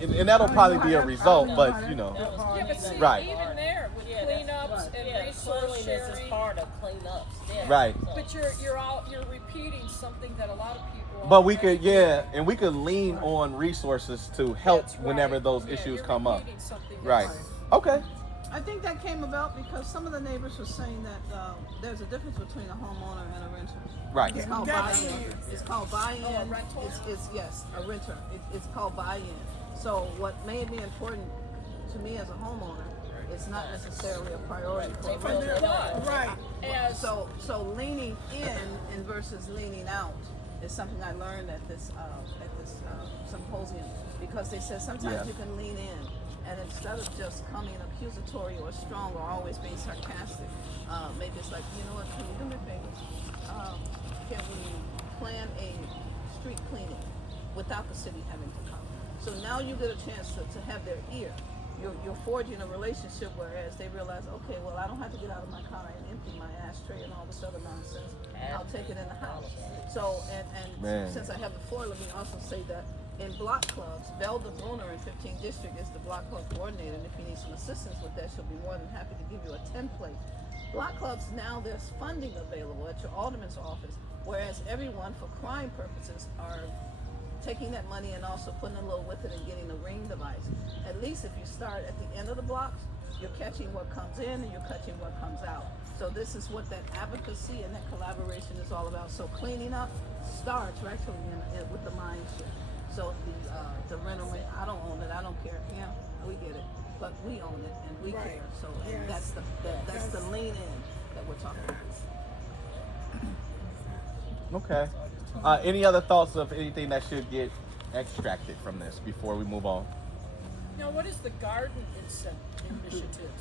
and that'll probably be a result, but you know, Yeah, but see, Right. even there with cleanups and resource Cleanliness sharing, is part of cleanups. Yeah. Right. but you're repeating something that a lot of people. but we already could, do. yeah, and we could lean on resources to help That's whenever right. those Yeah, issues you're come up. repeating something Right. that's- Okay. I think that came about because some of the neighbors were saying that there's a difference between a homeowner and a renter. Right. It's called buy-in. It's called buy-in. Oh, a rental? It's yes, a renter. It's called buy-in. So what may be important to me as a homeowner is not necessarily a priority for a renter. Right. As So leaning in versus leaning out is something I learned at this symposium, because they said sometimes Yeah. you can lean in, and instead of just coming accusatory or strong or always being sarcastic, maybe it's like, you know what, can you do me a favor? Can we plan a street cleaning without the city having to come? So now you get a chance to have their ear. You're forging a relationship, whereas they realize, okay, well, I don't have to get out of my car and empty my ashtray and all this other nonsense. I'll take it in the house. So, Man. and since I have the floor, let me also say that in block clubs, Velda Bruner in 15th District is the block club coordinator, and if you need some assistance with that, she'll be more than happy to give you a template. Block clubs, now there's funding available at your alderman's office, whereas everyone, for crime purposes, are taking that money and also putting a little with it and getting a ring device. At least if you start at the end of the blocks, you're catching what comes in and you're catching what comes out. So this is what that advocacy and that collaboration is all about. So cleaning up starts actually with the mind shift. So the renter, I don't own it, I don't care. Yeah, we get it, but we own it and we care. So and that's the lean in that we're talking about. Okay. Any other thoughts of anything that should get extracted from this before we move on? Now, what is the garden initiatives?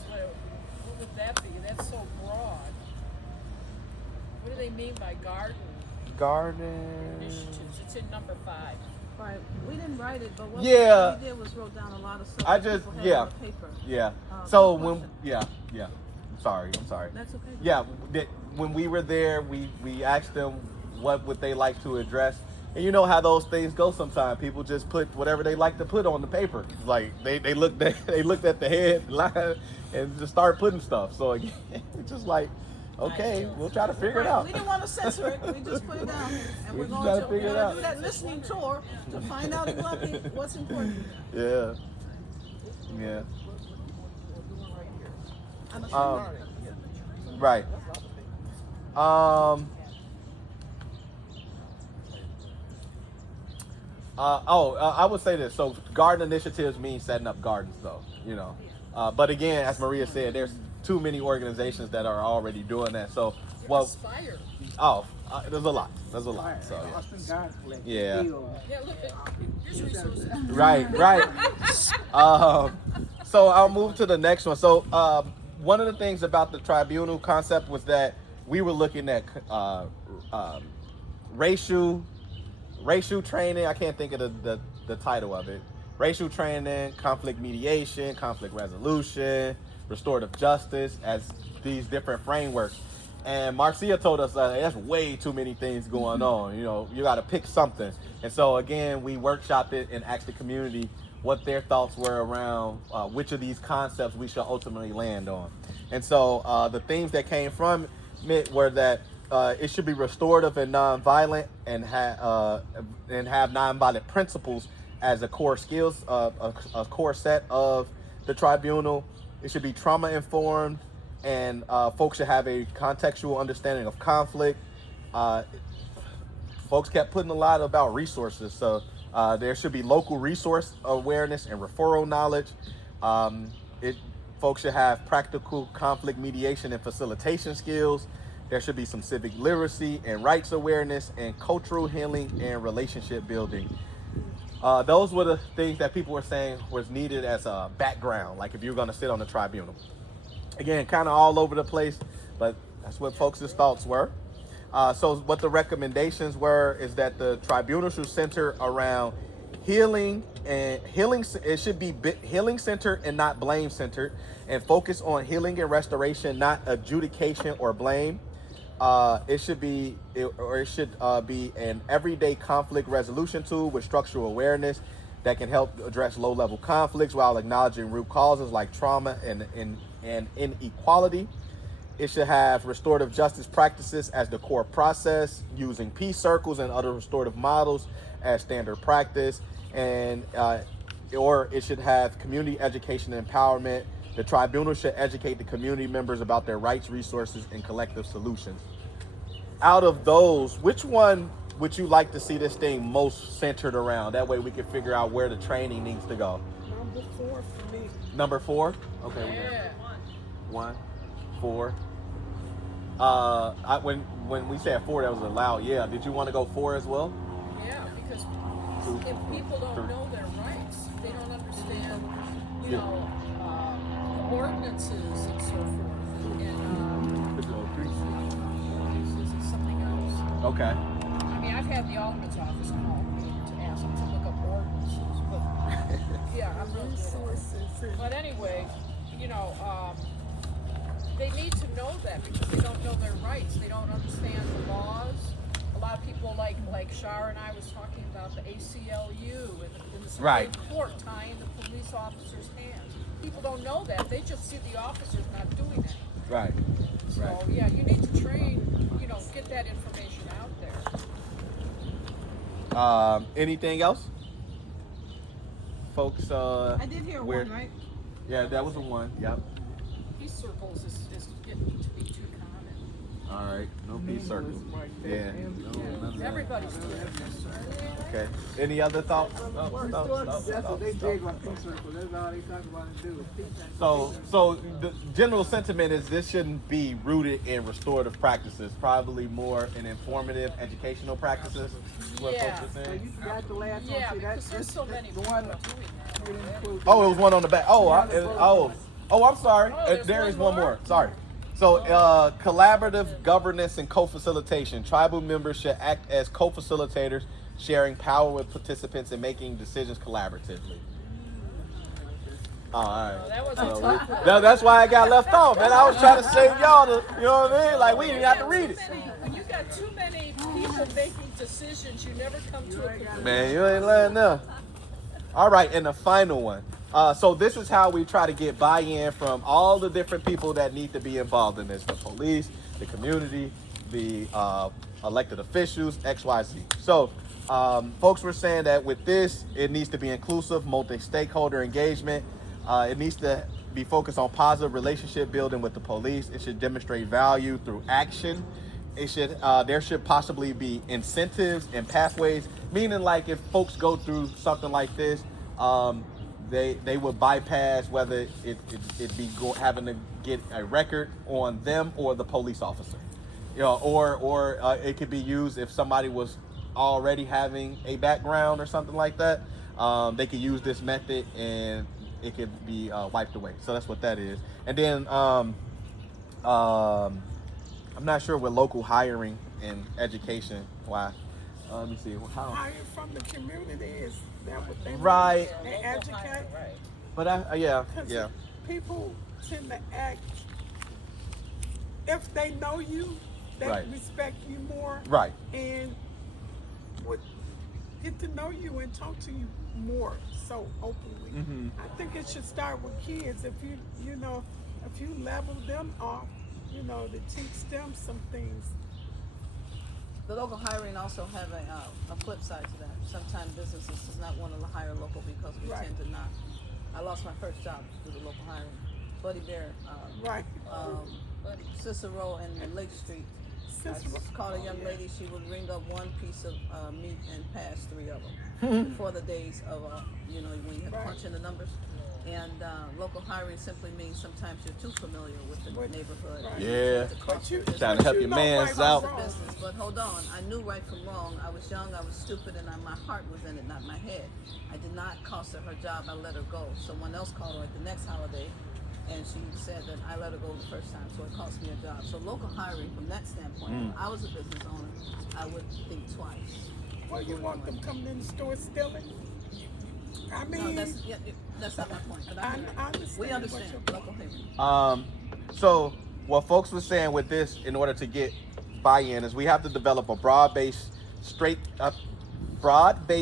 What would that be? That's so broad. What do they mean by garden Garden. initiatives? It's in number 5. Right, we didn't write it, but what Yeah. we did was wrote down a lot of stuff I that just, people had yeah. on the paper. Yeah. Good So when, question. yeah. I'm sorry. That's okay. Yeah, when we were there, we asked them what would they like to address, and you know how those things go. Sometimes people just put whatever they like to put on the paper. Like they looked at the headline and just started putting stuff. So again, it's just like, okay, we'll try to figure it Right, out. we didn't want to censor it. We just put it down, and we're just going gotta to figure it out. do that listening tour to find out exactly what's important. Yeah. Yeah. Right. I would say this. So garden initiatives mean setting up gardens, though. You know. But again, as Maria said, there's too many organizations that are already doing that. So, well, Aspire. there's a lot. There's a lot. So yeah. Austin Garden Collective. Yeah. Bill. Yeah, look, here's resources. Right. So I'll move to the next one. So one of the things about the tribunal concept was that we were looking at racial training. I can't think of the title of it. Racial training, conflict mediation, conflict resolution, restorative justice as these different frameworks. And Marcia told us that's way too many things going on. You know, you got to pick something. And so again, we workshopped it and asked the community what their thoughts were around which of these concepts we should ultimately land on. And so the themes that came from it were that it should be restorative and nonviolent, and have nonviolent principles as a core skills, a core set of the tribunal. It should be trauma informed, and folks should have a contextual understanding of conflict. Folks kept putting a lot about resources, so there should be local resource awareness and referral knowledge. Folks should have practical conflict mediation and facilitation skills. There should be some civic literacy and rights awareness and cultural healing and relationship building. Those were the things that people were saying was needed as a background, like if you're going to sit on the tribunal. Again, kind of all over the place, but that's what folks' thoughts were. So what the recommendations were is that the tribunal should center around healing, and healing. It should be healing centered and not blame centered, and focus on healing and restoration, not adjudication or blame. It should be an everyday conflict resolution tool with structural awareness that can help address low-level conflicts while acknowledging root causes like trauma and inequality. It should have restorative justice practices as the core process, using peace circles and other restorative models as standard practice, and or it should have community education and empowerment. The tribunal should educate the community members about their rights, resources, and collective solutions. Out of those, which one would you like to see this thing most centered around? That way we can figure out where the training needs to go. Number 4 for me. Number 4? Okay. Yeah. 1, 4. When we said 4, that was a loud yeah. Did you want to go 4 as well? Yeah, because if people don't know their rights, they don't understand, ordinances and so forth, and something else. Okay. I mean, I've had the Alderman's office call me to ask them to look up ordinances, but yeah, I'm real good. But anyway, they need to know that because they don't know their rights. They don't understand the laws. A lot of people like Shar and I was talking about the ACLU and the Supreme Court tying the police officers' hands. People don't know that. They just see the officers not doing it. Right. So yeah, you need to train, get that information out there. Anything else? Folks, I did hear one, right? Yeah, that was the one. Yep. Peace circles is getting to be too common. All right. No peace circles. Yeah. Everybody's doing it. Okay. Any other thoughts? That's what they dig on peace circle. That's all they talk about and do. So the general sentiment is this shouldn't be rooted in restorative practices, probably more in informative educational practices. Is what folks are saying. You forgot the last one. Yeah, See, because there's so many people doing that. Oh, it was one on the back. I'm sorry. There is one more. Sorry. So, collaborative governance and co-facilitation. Tribal members should act as co-facilitators, sharing power with participants and making decisions collaboratively. All right. That was a tough one. That's why I got left off, man. I was trying to save y'all to, you know what I mean? Like, we didn't have to read it. When you got too many people making decisions, you never come to a conclusion. Man, you ain't letting them. All right, and the final one. So this is how we try to get buy-in from all the different people that need to be involved in this. The police, the community, the elected officials, XYZ. So folks were saying that with this, it needs to be inclusive, multi-stakeholder engagement. It needs to be focused on positive relationship building with the police. It should demonstrate value through action. It should there should possibly be incentives and pathways, meaning like if folks go through something like this, they would bypass whether it be having to get a record on them or the police officer, or it could be used if somebody was already having a background or something like that. They could use this method and it could be wiped away. So that's what that is. And then I'm not sure with local hiring and education why. Let me see how. Hiring from the community, is that what they Right. want? They educate. But yeah. People tend to act, if they know you, they Right. respect you more. Right. And would get to know you and talk to you more so openly. Mhm. I think it should start with kids. If you if you level them off, to teach them some things. The local hiring also have a flip side to that. Sometimes businesses does not want to hire local because we Right. tend to not. I lost my first job through the local hiring. Buddy Bear, Right. Cicero and Lake Street. Cicero. I called a young lady. She would ring up one piece of meat and pass 3 of them for the days of when you have to punch in the numbers. And local hiring simply means sometimes you're too familiar with the neighborhood. Right. Yeah. The cost of But Trying to help your know mans right out. from wrong. business. But hold on, I knew right from wrong. I was young, I was stupid, and my heart was in it, not my head. I did not cost her job. I let her go. Someone else called her at the next holiday, and she said that I let her go the first time, so it cost me a job. So local hiring, from that standpoint, if I was a business owner, I would think twice. Well, you want them coming in the store stealing? I mean, No, that's not my point. But I understand. we what understand your local hiring. So what folks were saying with this, in order to get buy-in, is we have to develop a broad-based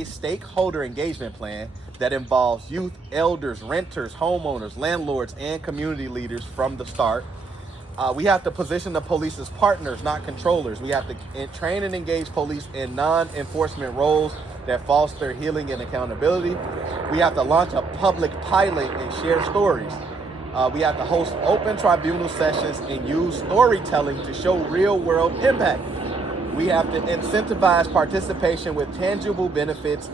stakeholder engagement plan that involves youth, elders, renters, homeowners, landlords, and community leaders from the start. We have to position the police as partners, not controllers. We have to train and engage police in non-enforcement roles that foster healing and accountability. We have to launch a public pilot and share stories. We have to host open tribunal sessions and use storytelling to show real-world impact. We have to incentivize participation with tangible benefits,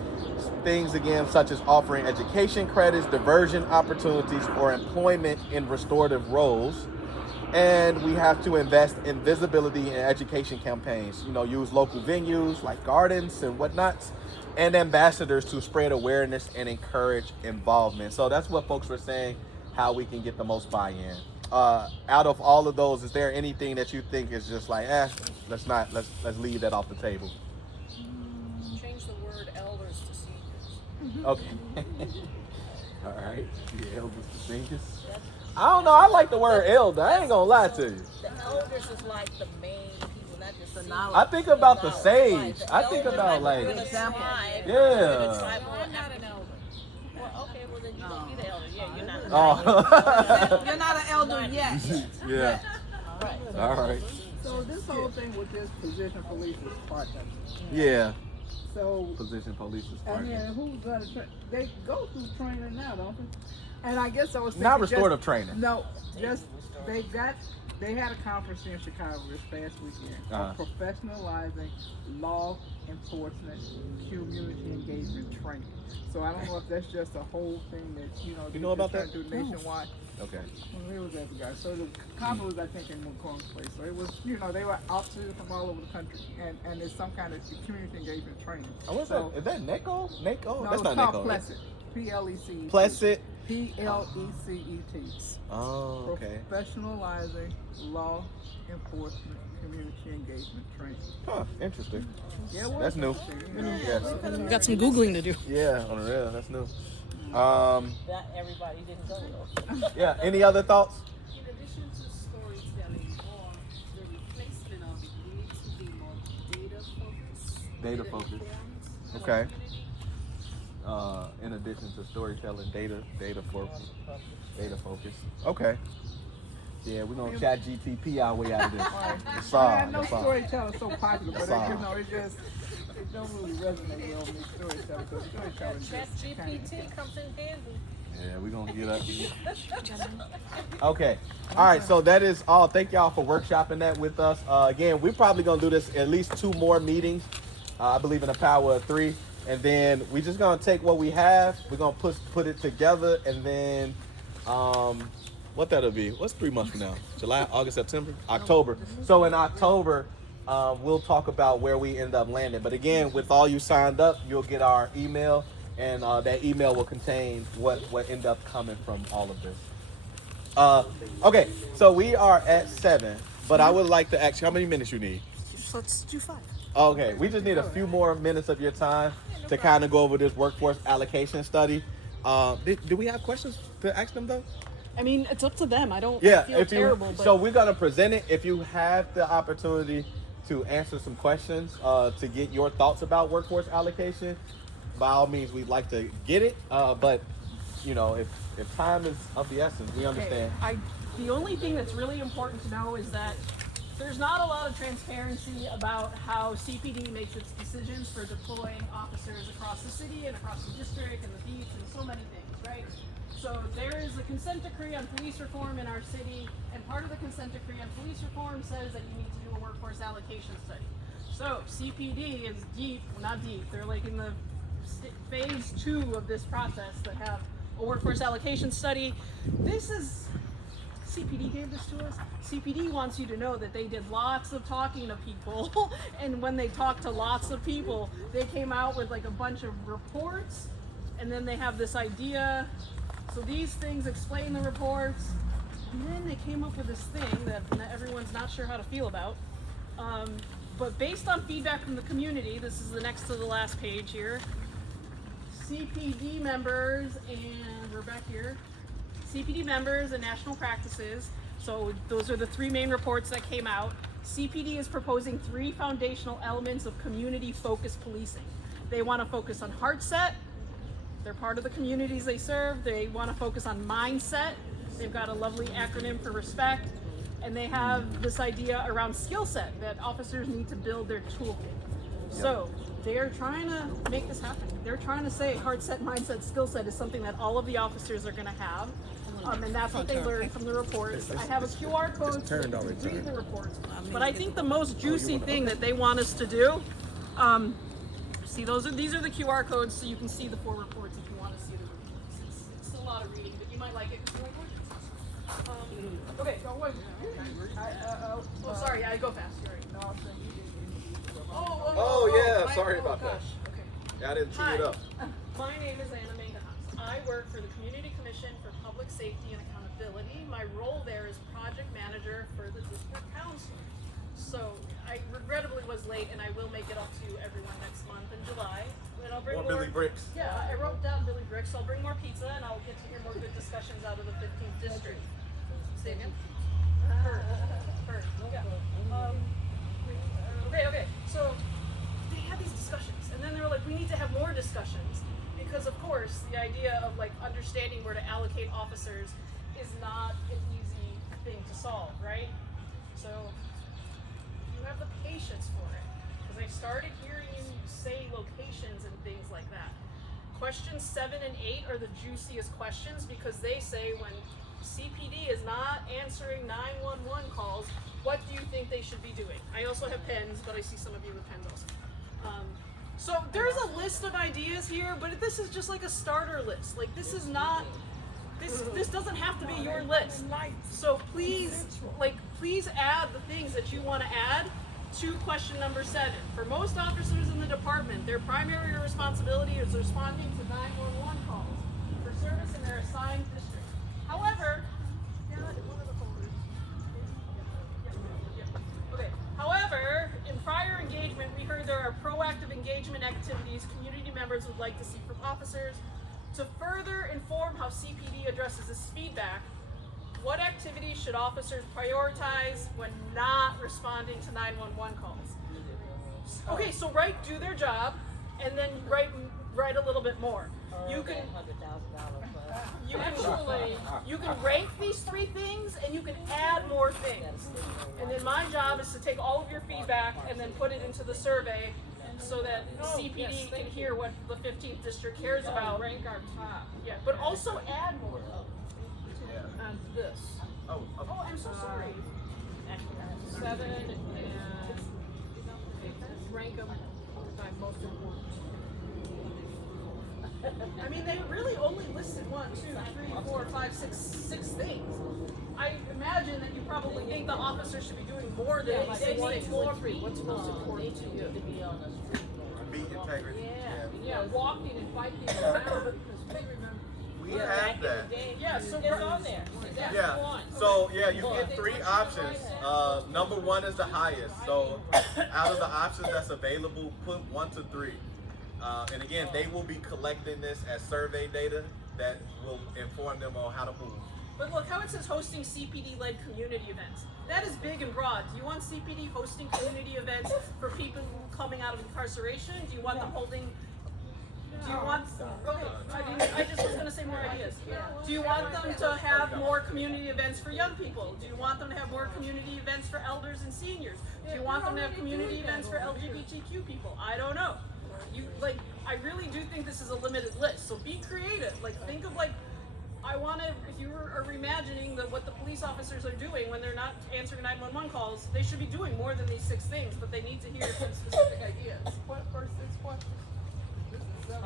things again such as offering education credits, diversion opportunities, or employment in restorative roles. And we have to invest in visibility and education campaigns. Use local venues like gardens and whatnot, and ambassadors to spread awareness and encourage involvement. So that's what folks were saying, how we can get the most buy-in. Out of all of those, is there anything that you think is just like, let's leave that off the table? Change the word elders to seniors. Okay. All right. The elders to seniors. I don't know. I like the word elder. I ain't gonna lie to you. The elders is like the main people, not just the knowledge. I think about the knowledge. sage. The I think elders about we're like, the Example. tribe, Yeah. we're the tribal Well, I'm not African- an elder. Well, okay, well then you don't be the elder. Yeah, you're not. oh, You're not an elder yet. yeah. Right. All right. So this whole thing with this position police is part-time. Yeah. So, Position police is and part. then who's gonna they go through training now, don't they? And I guess I was thinking Not restorative just, training. No, just they had a conference in Chicago this past weekend Uh-huh. on professionalizing law enforcement community engagement training. So I don't know if that's just a whole thing that You they're know about trying that? to do nationwide. Okay. Well, it was at the guy. So the conference was, I think, in McCormick Place. So it was, they were officers from all over the country, and it's some kind of community engagement training. Oh, what's so, that? Is that NACO? NACO? No, That's it's not called NACO. right? Placet. P-L-E-C-E-T. Placet. P-L-E-C-E-T. Oh, okay. Professionalizing law enforcement community engagement training. Huh. Interesting. Yeah, well, That's new. Yes. We got some Googling to do. Yeah, on the real. That's new. That everybody didn't go though. Yeah. Any other thoughts? In addition to storytelling or the replacement of it, we need to be more data focused. Data focused. informed Okay. community. In addition to storytelling, data focus. Okay. Yeah, we're gonna chat GTP our way out of this. That's all. I know That's all. storytelling so popular, but That's all. it don't really resonate well with me, storytelling, because storytelling That just kind of... GPT comes in handy. Yeah, we're gonna get up. Okay. All right, so that is all. Thank y'all for workshopping that with us. Again, we're probably gonna do this at least 2 more meetings. I believe in the power of 3. And then we're just gonna take what we have, we're gonna put it together, and then what that'll be? What's 3 months from now? July, August, September, October. So in October, we'll talk about where we end up landing. But again, with all you signed up, you'll get our email, and that email will contain what ended up coming from all of this. Okay, so we are at 7, but I would like to ask you how many minutes you need. Let's do 5. Okay, we just need a few more minutes of your time to kind of go over this workforce allocation study. Do we have questions to ask them though? I mean, it's up to them. I don't Yeah, feel terrible. But so we're gonna present it. If you have the opportunity to answer some questions to get your thoughts about workforce allocation, by all means, we'd like to get it. But you know, if time is of the essence, we understand. The only thing that's really important to know is that there's not a lot of transparency about how CPD makes its decisions for deploying officers across the city and across the district and the beats and so many things, right? So there is a consent decree on police reform in our city, and part of the consent decree on police reform says that you need to do a workforce allocation study. So CPD is deep, well, not deep, they're like in the phase 2 of this process that have a workforce allocation study. This is, CPD gave this to us. CPD wants you to know that they did lots of talking to people, and when they talked to lots of people, they came out with like a bunch of reports, and then they have this idea. So these things explain the reports, and then they came up with this thing that everyone's not sure how to feel about. But based on feedback from the community, this is the next to the last page here, CPD members, and we're back here, CPD members and national practices, so those are the 3 main reports that came out. CPD is proposing 3 foundational elements of community-focused policing. They want to focus on heart set. They're part of the communities they serve. They want to focus on mindset. They've got a lovely acronym for respect. And they have this idea around skill set, that officers need to build their toolkit. So they're trying to make this happen. They're trying to say heart set, mindset, skill set is something that all of the officers are going to have. And that's what they learned from the reports. I have a QR code so you can read the reports. But I think the most juicy thing that they want us to do, see, these are the QR codes, so you can see the 4 reports if you want to see the reports. It's a lot of reading, but you might like it. Okay. Oh, sorry. I go fast. Sorry. Oh, yeah. Sorry about that. Gosh. Okay. I didn't chew it up. My name is Anna Mangahaus. I work for the Community Commission for Public Safety and Accountability. My role there is project manager for the district council. So I regrettably was late, and I will make it up to everyone next month in July. And I'll bring more Billy Bricks. Yeah, I wrote down Billy Bricks. So I'll bring more pizza, and I'll get to hear more good discussions out of the 15th district. Say again. Heard. Yeah. Okay. So they had these discussions, and then they were like, we need to have more discussions, because of course the idea of like understanding where to allocate officers is not an easy thing to solve, right? So you have the patience for it, because I started hearing you say locations and things like that. Questions 7 and 8 are the juiciest questions, because they say when CPD is not answering 911 calls, what do you think they should be doing? I also have pens, but I see some of you with pens also. So there's a list of ideas here, but this is just like a starter list. Like this is not, this doesn't have to be your list. So please add the things that you want to add to question number 7. For most officers in the department, their primary responsibility is responding to 911 calls for service in their assigned district. However, in prior engagement, we heard there are proactive engagement activities community members would like to see from officers. To further inform how CPD addresses this feedback, what activities should officers prioritize when not responding to 911 calls? Okay, so do their job, and then write a little bit more. You can rank these 3 things, and you can add more things. And then my job is to take all of your feedback and then put it into the survey, so that CPD can hear what the 15th district cares about. Rank our top. Yeah, but also add more. On this. Oh, I'm so sorry. 7 and rank them by most important. I mean, they really only listed 1, 2, 3, 4, 5, 6 things. I imagine that you probably think the officer should be doing more than They need more. three. What's most important to you? To be on the street more. beat integrity. Yeah, walking and biking around, because we remember. We have that. Yeah, so It's we're on there. Yeah. So yeah, you get 3 options. Number 1 is the highest. So out of the options that's available, put 1 to 3. And again, they will be collecting this as survey data that will inform them on how to move. But look how it says hosting CPD-led community events. That is big and broad. Do you want CPD hosting community events for people coming out of incarceration? Do you want them holding? Do you want? Okay, I just was going to say more ideas. Do you want them to have more community events for young people? Do you want them to have more community events for elders and seniors? Do you want them to have community events for LGBTQ people? I don't know. I really do think this is a limited list. So be creative. Think of if you are reimagining what the police officers are doing when they're not answering 911 calls, they should be doing more than these 6 things, but they need to hear some specific ideas. What first 6 questions? This is 7 or 8.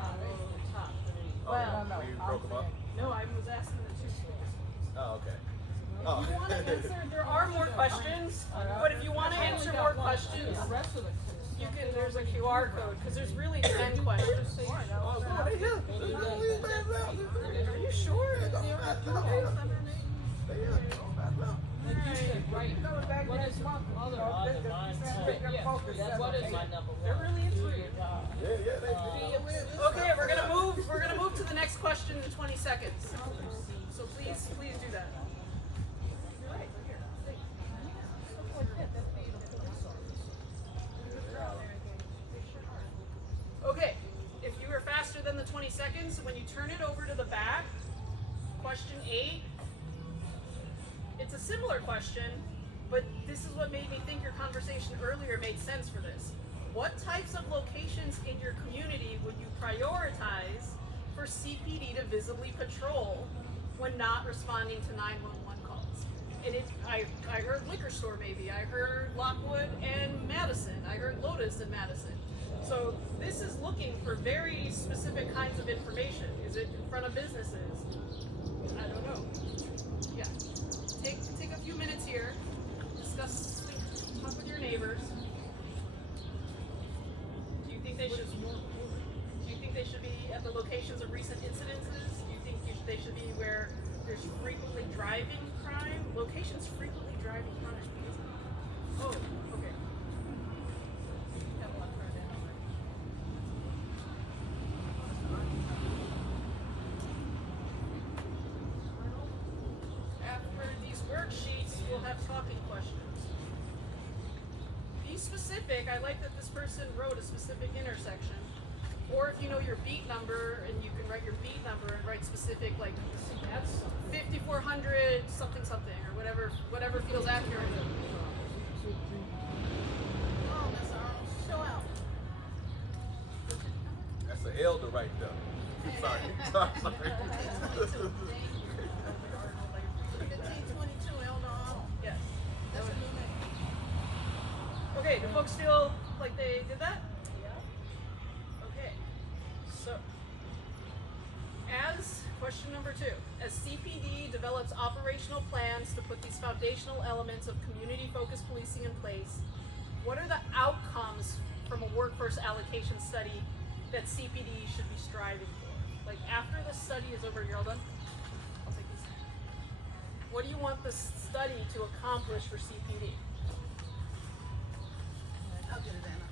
Top 3. Well, no, We broke them up? no, I was asking the 2 schools. Oh, okay. If you want to answer, there are more questions, but if you want to answer more questions, The rest of the you can. There's a QR code because there's really 10 questions. Are you sure? What is other other mine? What is my number 1? They're really intrigued. Okay, we're gonna move to the next question in 20 seconds. So please do that. Okay, if you are faster than the 20 seconds, when you turn it over to the back, question 8, it's a similar question, but this is what made me think your conversation earlier made sense for this. What types of locations in your community would you prioritize for CPD to visibly patrol when not responding to 911 calls? And I heard liquor store maybe, I heard Lockwood and Madison, I heard Lotus and Madison. So this is looking for very specific kinds of information. Is it in front of businesses? I don't know. Yeah. Take a few minutes here, talk with your neighbors. Do you think they should be at the locations of recent incidences? Do you think they should be where there's frequently driving crime? Locations frequently driving crime. Oh, okay. After these worksheets, we'll have talking questions. Be specific. I like that this person wrote a specific intersection. Or if you know your beat number and you can write your beat number and write specific, that's 5400 something or whatever feels accurate. Oh, that's our show out. That's an elder right there. Sorry. 1522 Elder. Yes. That's a new name. Okay, do folks feel like they did that? Yeah. Okay. So, question number 2, as CPD develops operational plans to put these foundational elements of community-focused policing in place, what are the outcomes from a workforce allocation study that CPD should be striving for? After the study is over, you're all done? I'll take this. What do you want the study to accomplish for CPD? I'll get it, Anna.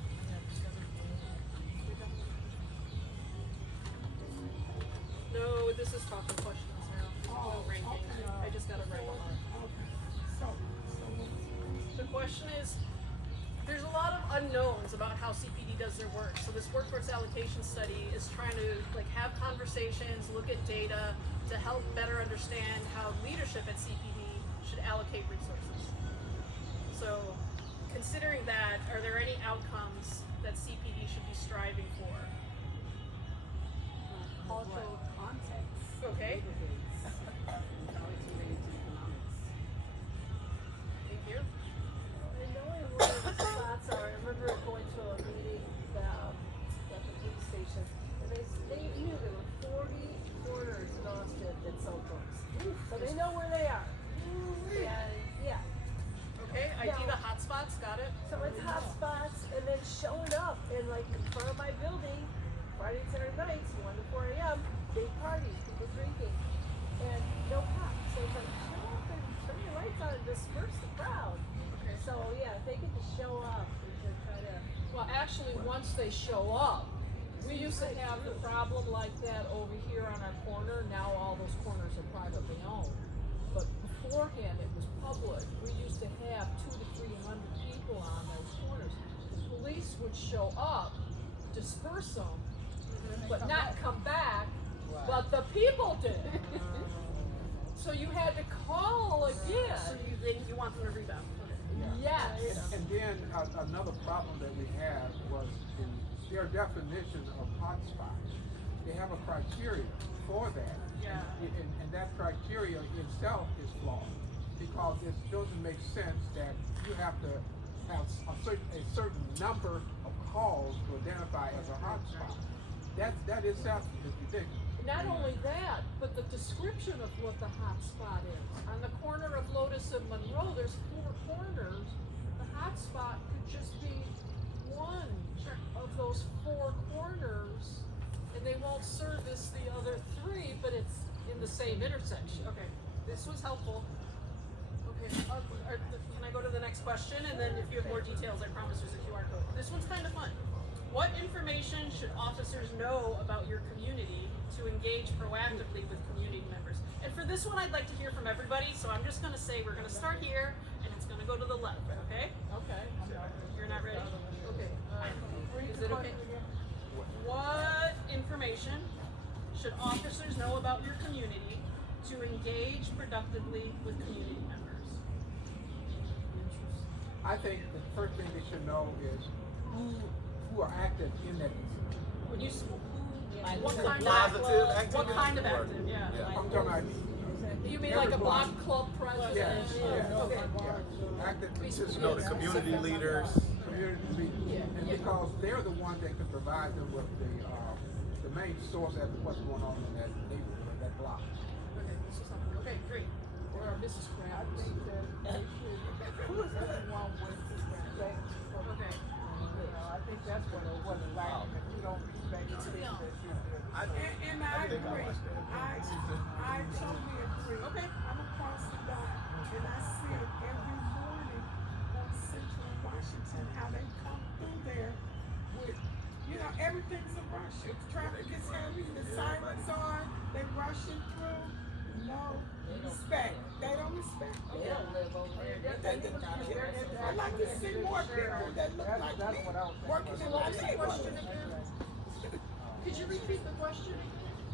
No, this is talking questions now. There's no ranking. I just got it right. The question is, there's a lot of unknowns about how CPD does their work. So this workforce allocation study is trying to have conversations, look at data to help better understand how leadership at CPD should allocate resources. So considering that, are there any outcomes that CPD should be striving for? Cultural context. Okay. How it's related to economics. Thank you. And knowing where the spots are, I remember going to a meeting at the police station, and they knew there were 40 corners in Austin that sold drugs. So they know where they are. And yeah. Okay, ID the hotspots, got it. So it's hot spots, and then showing pulling up and like in front of my building, Friday and Saturday nights, 1 to 4 a.m., big parties, people drinking, and no cops. So it's like, show up and turn your lights on and disperse the crowd. Okay. So yeah, if they get to show up, we should try to. Well, actually, once they show up, we used to have the problem like that over here on our corner. Now all those corners are privately owned. But beforehand, it was public. We used to have 200 to 300 people on those corners. The police would show up, disperse them, but not come back. But the people did. So you had to call again. So you want them to rebound. Yes. And then another problem that we had was in their definition of hotspot. They have a criteria for that. Yeah. And that criteria itself is flawed because it doesn't make sense that you have to have a certain number of calls to identify as a hotspot. That itself is ridiculous. Not only that, but the description of what the hot spot is. On the corner of Lotus and Monroe, there's 4 corners. The hot spot could just be one of those 4 corners, and they won't service the other 3, but it's in the same intersection. Okay, this was helpful. Okay, can I go to the next question? And then if you have more details, I promise there's a QR code. This one's kind of fun. What information should officers know about your community to engage proactively with community members? And for this one, I'd like to hear from everybody, so I'm just gonna say we're gonna start here, and it's gonna go to the left, okay? Okay. You're not ready? Okay. Is it okay? What information should officers know about your community to engage productively with community members? I think the first thing they should know is who are active in that community. When you What kind of Positive active? what kind of active? Yeah. I'm talking about You mean like a block club president? Yes, yes. Okay. Yeah. Active You know, the community leaders. community leaders. And because they're the ones that can provide them with the main source as to what's going on in that neighborhood, that block. Okay, this is something. Okay, great. Or Mrs. Krabs. I think that they should, everyone with respect for the Okay. You know, I think that's what it lacking, if you don't respect the things that you're doing. And I agree, I totally agree. Okay. I'm across the dock, and I see it every morning on Central Washington, how they come through there with, you know, everything's a rush. If traffic is heavy, the sirens on, they rushing through. No respect. They don't respect. They don't live over there. I'd like to see more people that look like me working in my neighborhood. Could you repeat the question?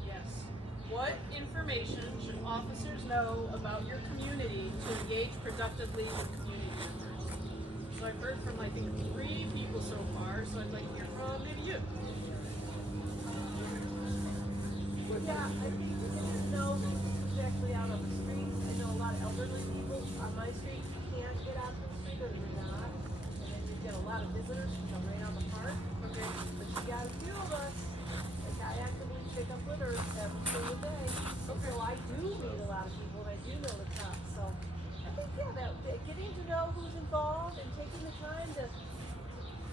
Yes. What information should officers know about your community to engage productively with community members? So I've heard from, I think, 3 people so far, so I'd like to hear from maybe you. Yeah, I think you need to know who's actually out on the streets. I know a lot of elderly people on my street can't get out to the street or they're not. And then you get a lot of visitors who come right out the park. Okay. But you got a few of us, like I actively pick up litter every single day. So I do meet a lot of people and I do know the cops. So I think, yeah, that getting to know who's involved and taking the time to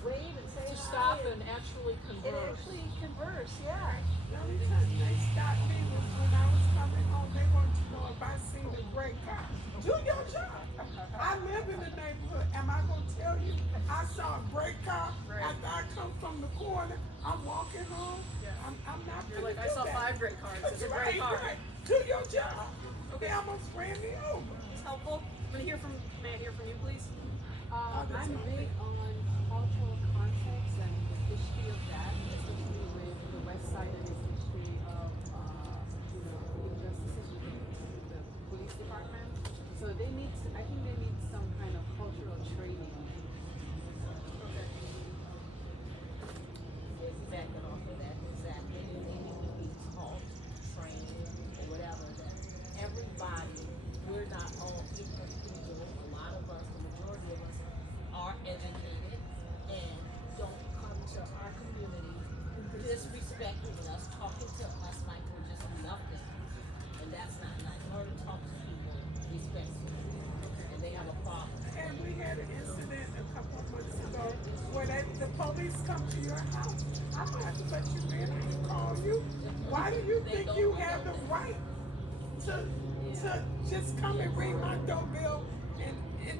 wave and say To hi stop and actually and converse. actually converse, yeah. The only time they stopped me was when I was coming home. They wanted to know if I seen a gray car. Do your job. I live in the neighborhood. Am I gonna tell you I saw a gray car after I come from the corner? I'm walking home. Yeah. I'm not You're gonna like, I do saw that. 5 great cars. It's a great Right, car. right. Do your job. They almost ran me over. It's helpful. May I hear from you, please? I'm big on cultural context and the history of that, especially with the West Side and its history of, injustices within the police department. So they need, I think they need some kind of cultural training. Backing off of that, exactly. They need to be taught, trained, or whatever, that everybody, we're not all ignorant people. A lot of us, the majority of us, are educated and come to your house. I'm gonna have to let you in and call you. Why do you think you have the right to just come and ring my doorbell and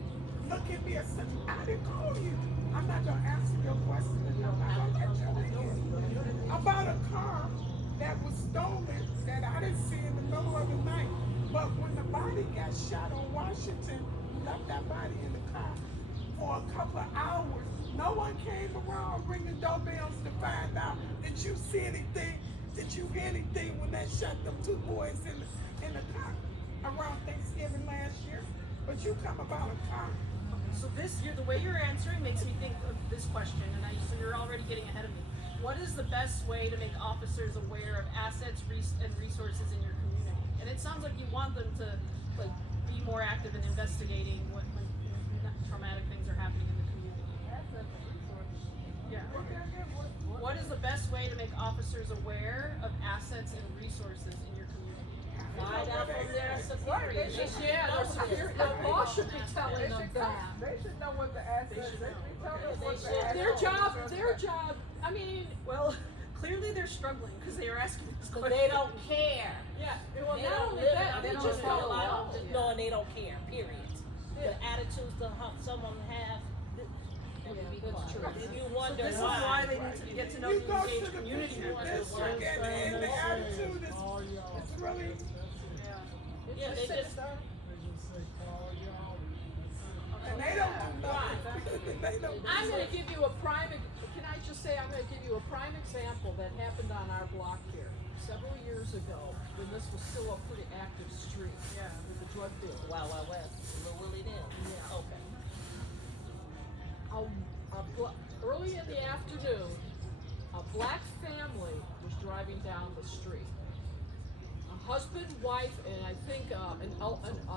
look at me as such? I didn't call you. I'm not gonna answer your question and I'm not gonna let you in. About a car that was stolen that I didn't see in the middle of the night. But when the body got shot on Washington, we left that body in the car for a couple of hours. No one came around ringing doorbells to find out, did you see anything? Did you hear anything when they shot them two boys in the car around Thanksgiving last year? But you come about a car. So the way you're answering makes me think of this question, and so you're already getting ahead of me. What is the best way to make officers aware of assets and resources in your community? And it sounds like you want them to like be more active in investigating when traumatic things are happening in the community. Yeah. What is the best way to make officers aware of assets and resources in your community? Find out from their superiors. Yeah, their superior, the law should be telling them that. They should know what the assets. They should tell them what the assets. Their job, I mean, Well, clearly they're struggling because they are asking this But question. they don't care. yeah, well, They not don't only live that, they in just don't know. just knowing they don't care, period. The attitudes that some of them have, That's true. if you So wonder this is why they need to get to know You the go to engaged the community picture members. district and the attitude is really, yeah, they just, They just say, call y'all. and they don't do nothing. They don't do I'm gonna nothing. give you a prime, can I just say, I'm gonna give you a prime example that happened on our block here several years ago, when this was still a pretty active street. Yeah. With the drug dealer. Wild Wild West, Little Willie Dale. Yeah. Okay. Early in the afternoon, a black family was driving down the street. A husband, wife, and I think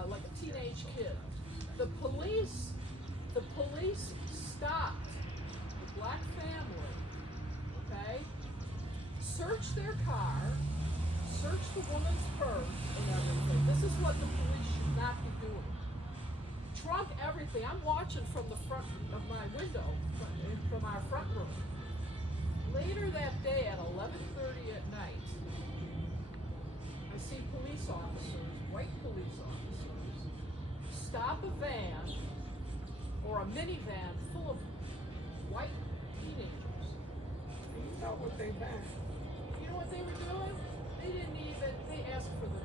like a teenage kid. The police stopped the black family, okay? Searched their car, searched the woman's purse and everything. This is what the police should not be doing. Trunk everything. I'm watching from the front of my window, from our front room. Later that day at 11:30 at night, I see police officers, white police officers, stop a van or a minivan full of white teenagers. You know what they done. You know what they were doing? They didn't even, they asked for the,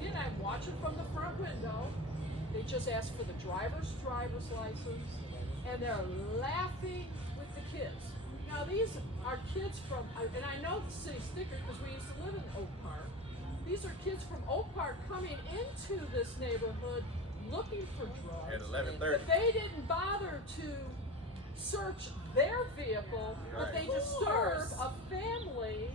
again, I'm watching from the front window. They just asked for the driver's license, and they're laughing with the kids. Now these are kids from, and I know the city sticker because we used to live in Oak Park. These are kids from Oak Park coming into this neighborhood looking for drugs. At 11:30. But they didn't bother to search their vehicle, but they disturbed a family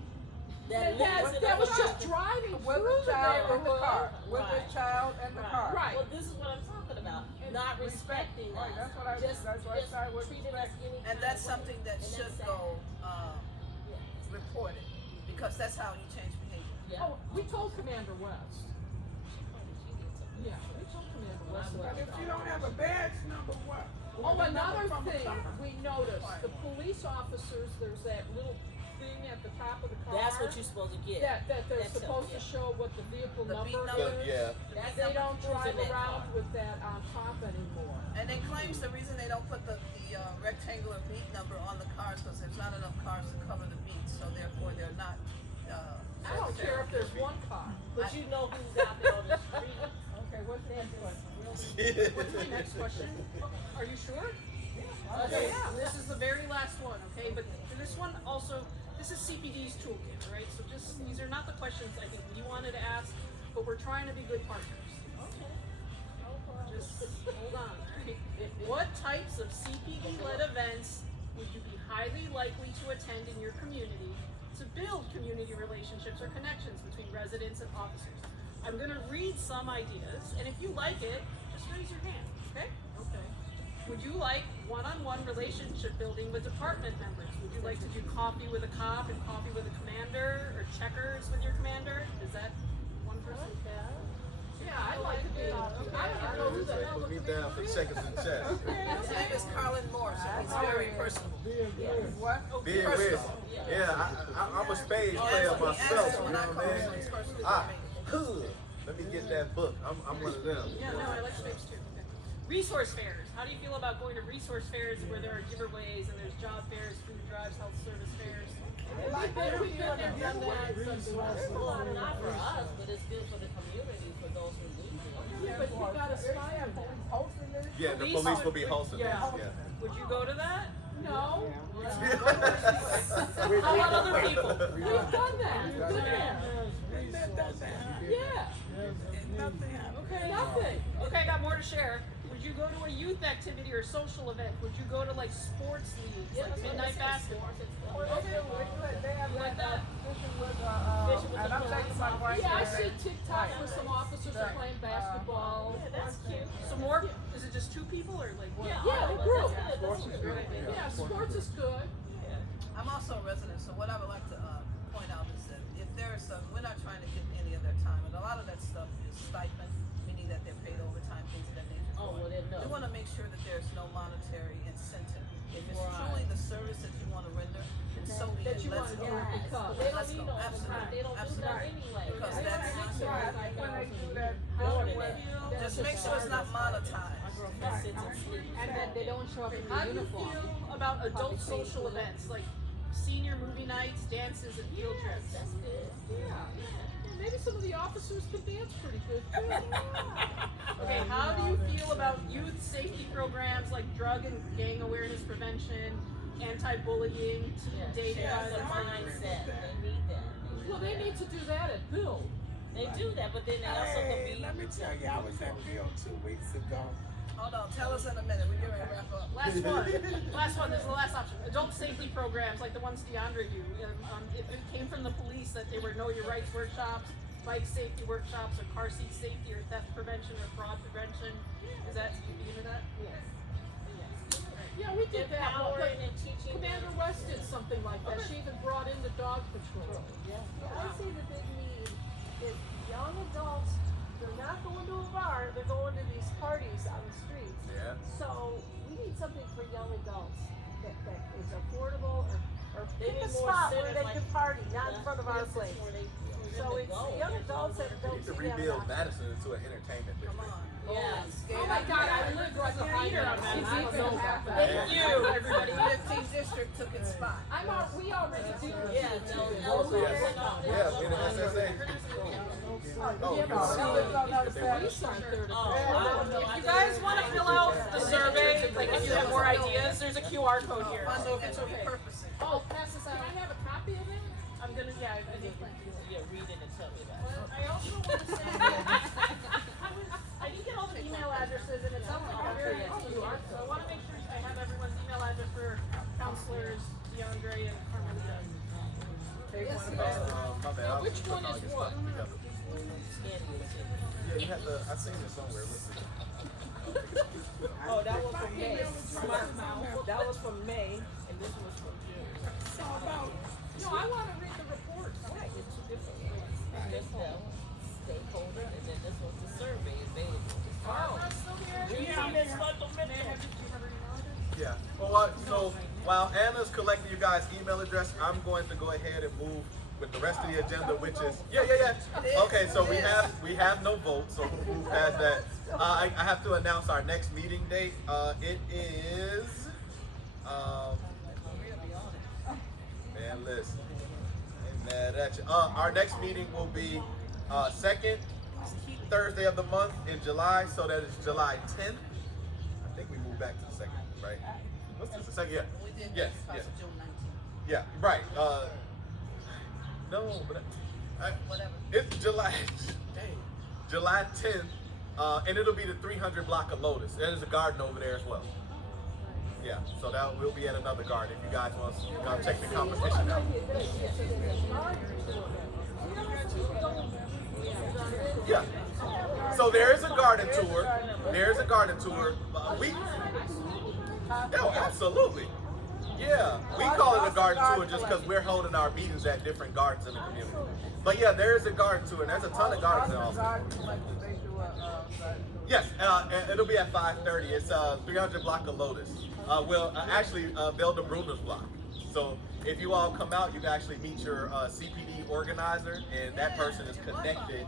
that was just driving With through the the child in the car. neighborhood. With the child in the car. Right. Well, this is what I'm talking about. Not respecting Right, us. that's what I started with treating respect. us any And kind that's of way. something that And should that's go, Yeah. reported, because that's how you change behavior. Yeah. Oh, we told Commander West. Yeah, we told Commander West. But if you don't have a badge number, what? Oh, The number another from the thing car. we noticed, the police officers, there's that little thing at the top of the car. That's what you're supposed to get. That they're That's supposed to yeah. show what the vehicle The beat number number? is. Yeah. That's They something don't proves drive in that around car. with that on top anymore. And they claims the reason they don't put the rectangular beat number on the cars because there's not enough cars to cover the beats, so therefore they're not. I don't care if there's one car. But you know who's out there on the street. Okay, what's the next question? What's the next question? Are you sure? Okay, yeah, this is the very last one, okay, but this one also, this is CPD's toolkit, right? So just, these are not the questions I think we wanted to ask, but we're trying to be good partners. Just hold on, alright? What types of CPD-led events would you be highly likely to attend in your community to build community relationships or connections between residents and officers? I'm gonna read some ideas, and if you like it, just raise your hand, okay? Okay. Would you like one-on-one relationship building with department members? Would you like to do coffee with a cop and coffee with a commander, or checkers with your commander? Is that one person? Yeah, I'd like to be. I don't even know who the hell. Put me down for checkers and checks. His name is Carlin Morse, and he's very personable. What? Being with, yeah, I'm a spades player myself. You know what I mean? Let me get that book. I'm one of them. Yeah, no, I like spades too. Okay. Resource fairs. How do you feel about going to resource fairs where there are giveaways and there's job fairs, food drives, health service fairs? There's a lot, not for us, but it's good for the community, for those who need it. Yeah, but you gotta spy on police hosting this. Yeah, the police will be hosting Yeah. this. Yeah. Would you go to that? No. How about other people? We've done that. Yeah. Okay. Nothing. Okay, I got more to share. Would you go to a youth activity or social event? Would you go to like sports leagues, like midnight basketball? They have Like that? fishing with and I'm taking my wife Yeah, I there. see TikTok where some officers are playing basketball. Yeah, that's cute. So more? Is it just 2 people or like what? Yeah, the group. Sports is good. Yeah, sports is good. I'm also a resident, so what I would like to point out is that if there is some, we're not trying to get any of their time, and a lot of that stuff is stipend, meaning that they're paid overtime, things of that nature. Oh, well, then no. We want to make sure that there's no monetary incentive. If it's truly the service that you want to render, then so be it. That you Let's wanna go. do it because. They don't Let's need go. no overtime. They don't do that Absolutely. anyway. Because When they do that, More than that. Just make sure it's not monetized. That sits and sleeps. And that they don't show up in How do you uniform. feel about adult social events like senior movie nights, dances, and field trips? That's good. Yeah. Maybe some of the officers could dance pretty good too. Okay, how do you feel about youth safety programs like drug and gang awareness prevention, anti-bullying, dating That's the violence? mindset. They need that. Well, they need to do that at Bill. They do that, but then they also can Hey, be. let me tell you, I was at Bill 2 weeks ago. Hold on, tell us in a minute. We're getting ready to wrap up. Last one. Last one. This is the last option. Adult safety programs like the ones DeAndre do. If it came from the police that they were Know Your Rights workshops, bike safety workshops, or car seat safety, or theft prevention, or fraud prevention, is that you be into that? Yes. Yeah, we did that. Empowering and teaching. Commander West did something like that. She even brought in the dog patrol. I see the big need is young adults, they're not going to a bar, they're going to these parties on the streets. Yeah. So we need something for young adults that is affordable or They pick need a more spot where centers they like can party, not in front of our places place. where they- So for them to it's go. the young adults that We don't need to seem to have rebuild an option. Madison into an entertainment Come district. on. Yes. Oh my God, I lived like a theater on that. I was so happy. Thank you, everybody. 15th district took its spot. We already do. Yeah, no, Yeah, in the SSA. Oh, If you guys want to fill out the survey, like if you have more ideas, there's a QR code here. So if it's okay. Repurposing. Oh, pass this out. Can I have a copy of it? I'm gonna, yeah, I need to. Yeah, read it and tell me that. I also want to say I didn't get all the email addresses, and it sounds like I'm very QR. So I want to make sure I have everyone's email address for counselors, DeAndre and Carmelita. My bad. Which one is what? Yeah, you had the. I seen it somewhere. Let's see. Oh, that was from May. That was from May, and this was from June. So about No, I want to read the report. Right, it's 2 different ones. This the stakeholder, and then this was the survey available. Yeah. Well, while Anna's collecting you guys' email address, I'm going to go ahead and move with the rest of the agenda, which is Okay, so we have no vote, so we'll move past that. I have to announce our next meeting date. It is. Man, listen. Ain't mad at you. Our next meeting will be second Thursday of the month in July, so that is July 10th. I think we moved back to the second, right? What's this? The second? Yeah. We did Yes. this Yes. June 19th. Yeah. Right. No, but Whatever. it's July. July 10th, and it'll be the 300 block of Lotus. There's a garden over there as well. Yeah. So that will be at another garden if you guys want to come check the competition out. Yeah. So there is a garden tour. There's a garden tour. Oh, absolutely. Yeah. We call it a garden to it just because we're holding our meetings at different gardens in the community. But yeah, there is a garden to it, and there's a ton of gardens in Austin. Yes, and it'll be at 5:30. It's 300 block of Lotus. Actually, Velda Bruner's block. So if you all come out, you can actually meet your CPD organizer, and that person is connected,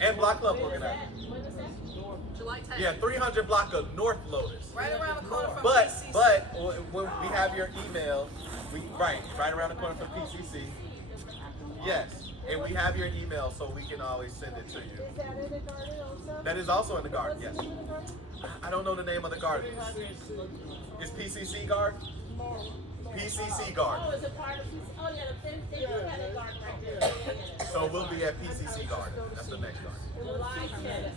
and block club organizer. July 10th. Yeah, 300 block of North Lotus. Right around the corner from But PCC. when we have your email, right around the corner from PCC. Yes, and we have your email, so we can always send it to you. Is that in the garden also? That is also in the garden. Yes. What's the name of the garden? I don't know the name of the garden. Is PCC garden? PCC garden. Oh, is it part of PC? Oh, yeah, they do have a garden right there. So we'll be at PCC garden. That's the next garden. July 10th.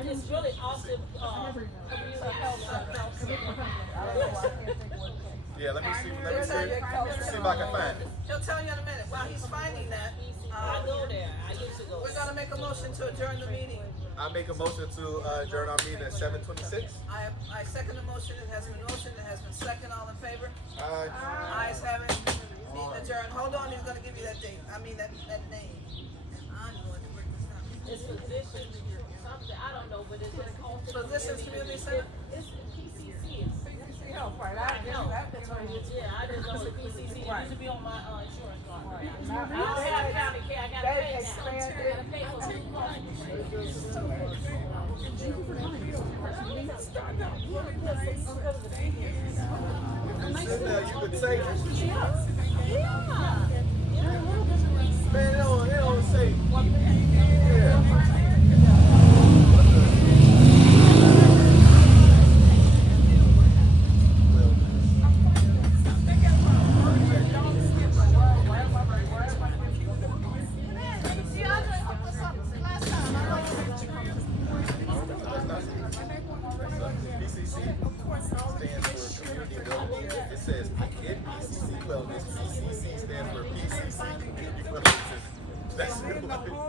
It's really Austin, community health. Yeah, let me see if I can find it. He'll tell you in a minute. While he's finding that, I go there. I used to go. we're gonna make a motion to adjourn the meeting. I make a motion to adjourn our meeting at 7:26. I second the motion. It has been motioned. It has been second. All in favor? Aye. Ayes have it. Meeting adjourned. Hold on. He's gonna give you that date. I mean that name. I'm going to break this down. It's physicians, something, I don't know, but it's just Austin. Physicians Community Center? It's PCC. It's PCC Health, right? I know. that's what it is. Yeah, I didn't know it was PCC. It Right. used to be on my insurance card. Right. I don't have county care. I gotta They pay now. I expanded. gotta pay for it. You could say, Yeah. man, it don't say. PCC stands for Community Wellness. It says in PCC Wellness, PCC stands for PCC Community Wellness. That's what it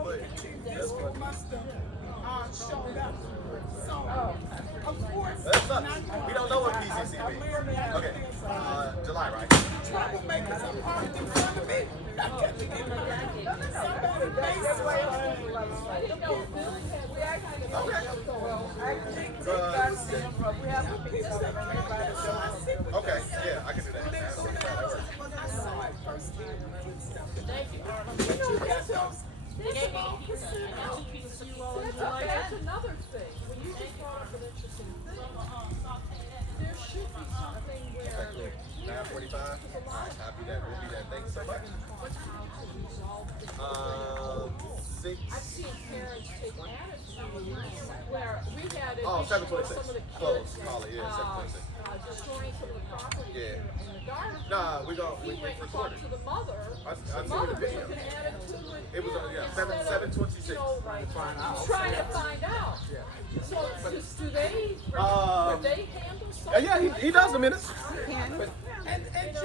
put. That's what. Showed up. So, of course, That's up. We don't know what PCC means. Okay, July, right? troublemakers are parked in front of me. I got to get somebody Okay, yeah, I can do that. I saw it firsthand. Thank you, Arnold. They gave me pizza. I got 2 pieces of you all. That's another thing. When you just brought up an interesting thing, there should be something where 9:45. Alright, copy that. We'll be there. Thanks so much. how to resolve things. 6. I've seen parents take attitude where we had an Oh, issue with 7:26. some of the Close. kids Call it, yeah, 7:26. destroying some of the property Yeah. in the garden. Nah, we He went and talked to the mother. I The seen mother the video. took an attitude with It was, him yeah, instead of, 7:26. you know, trying to find out. So do they, Um, would they handle something? Yeah, he does them in it.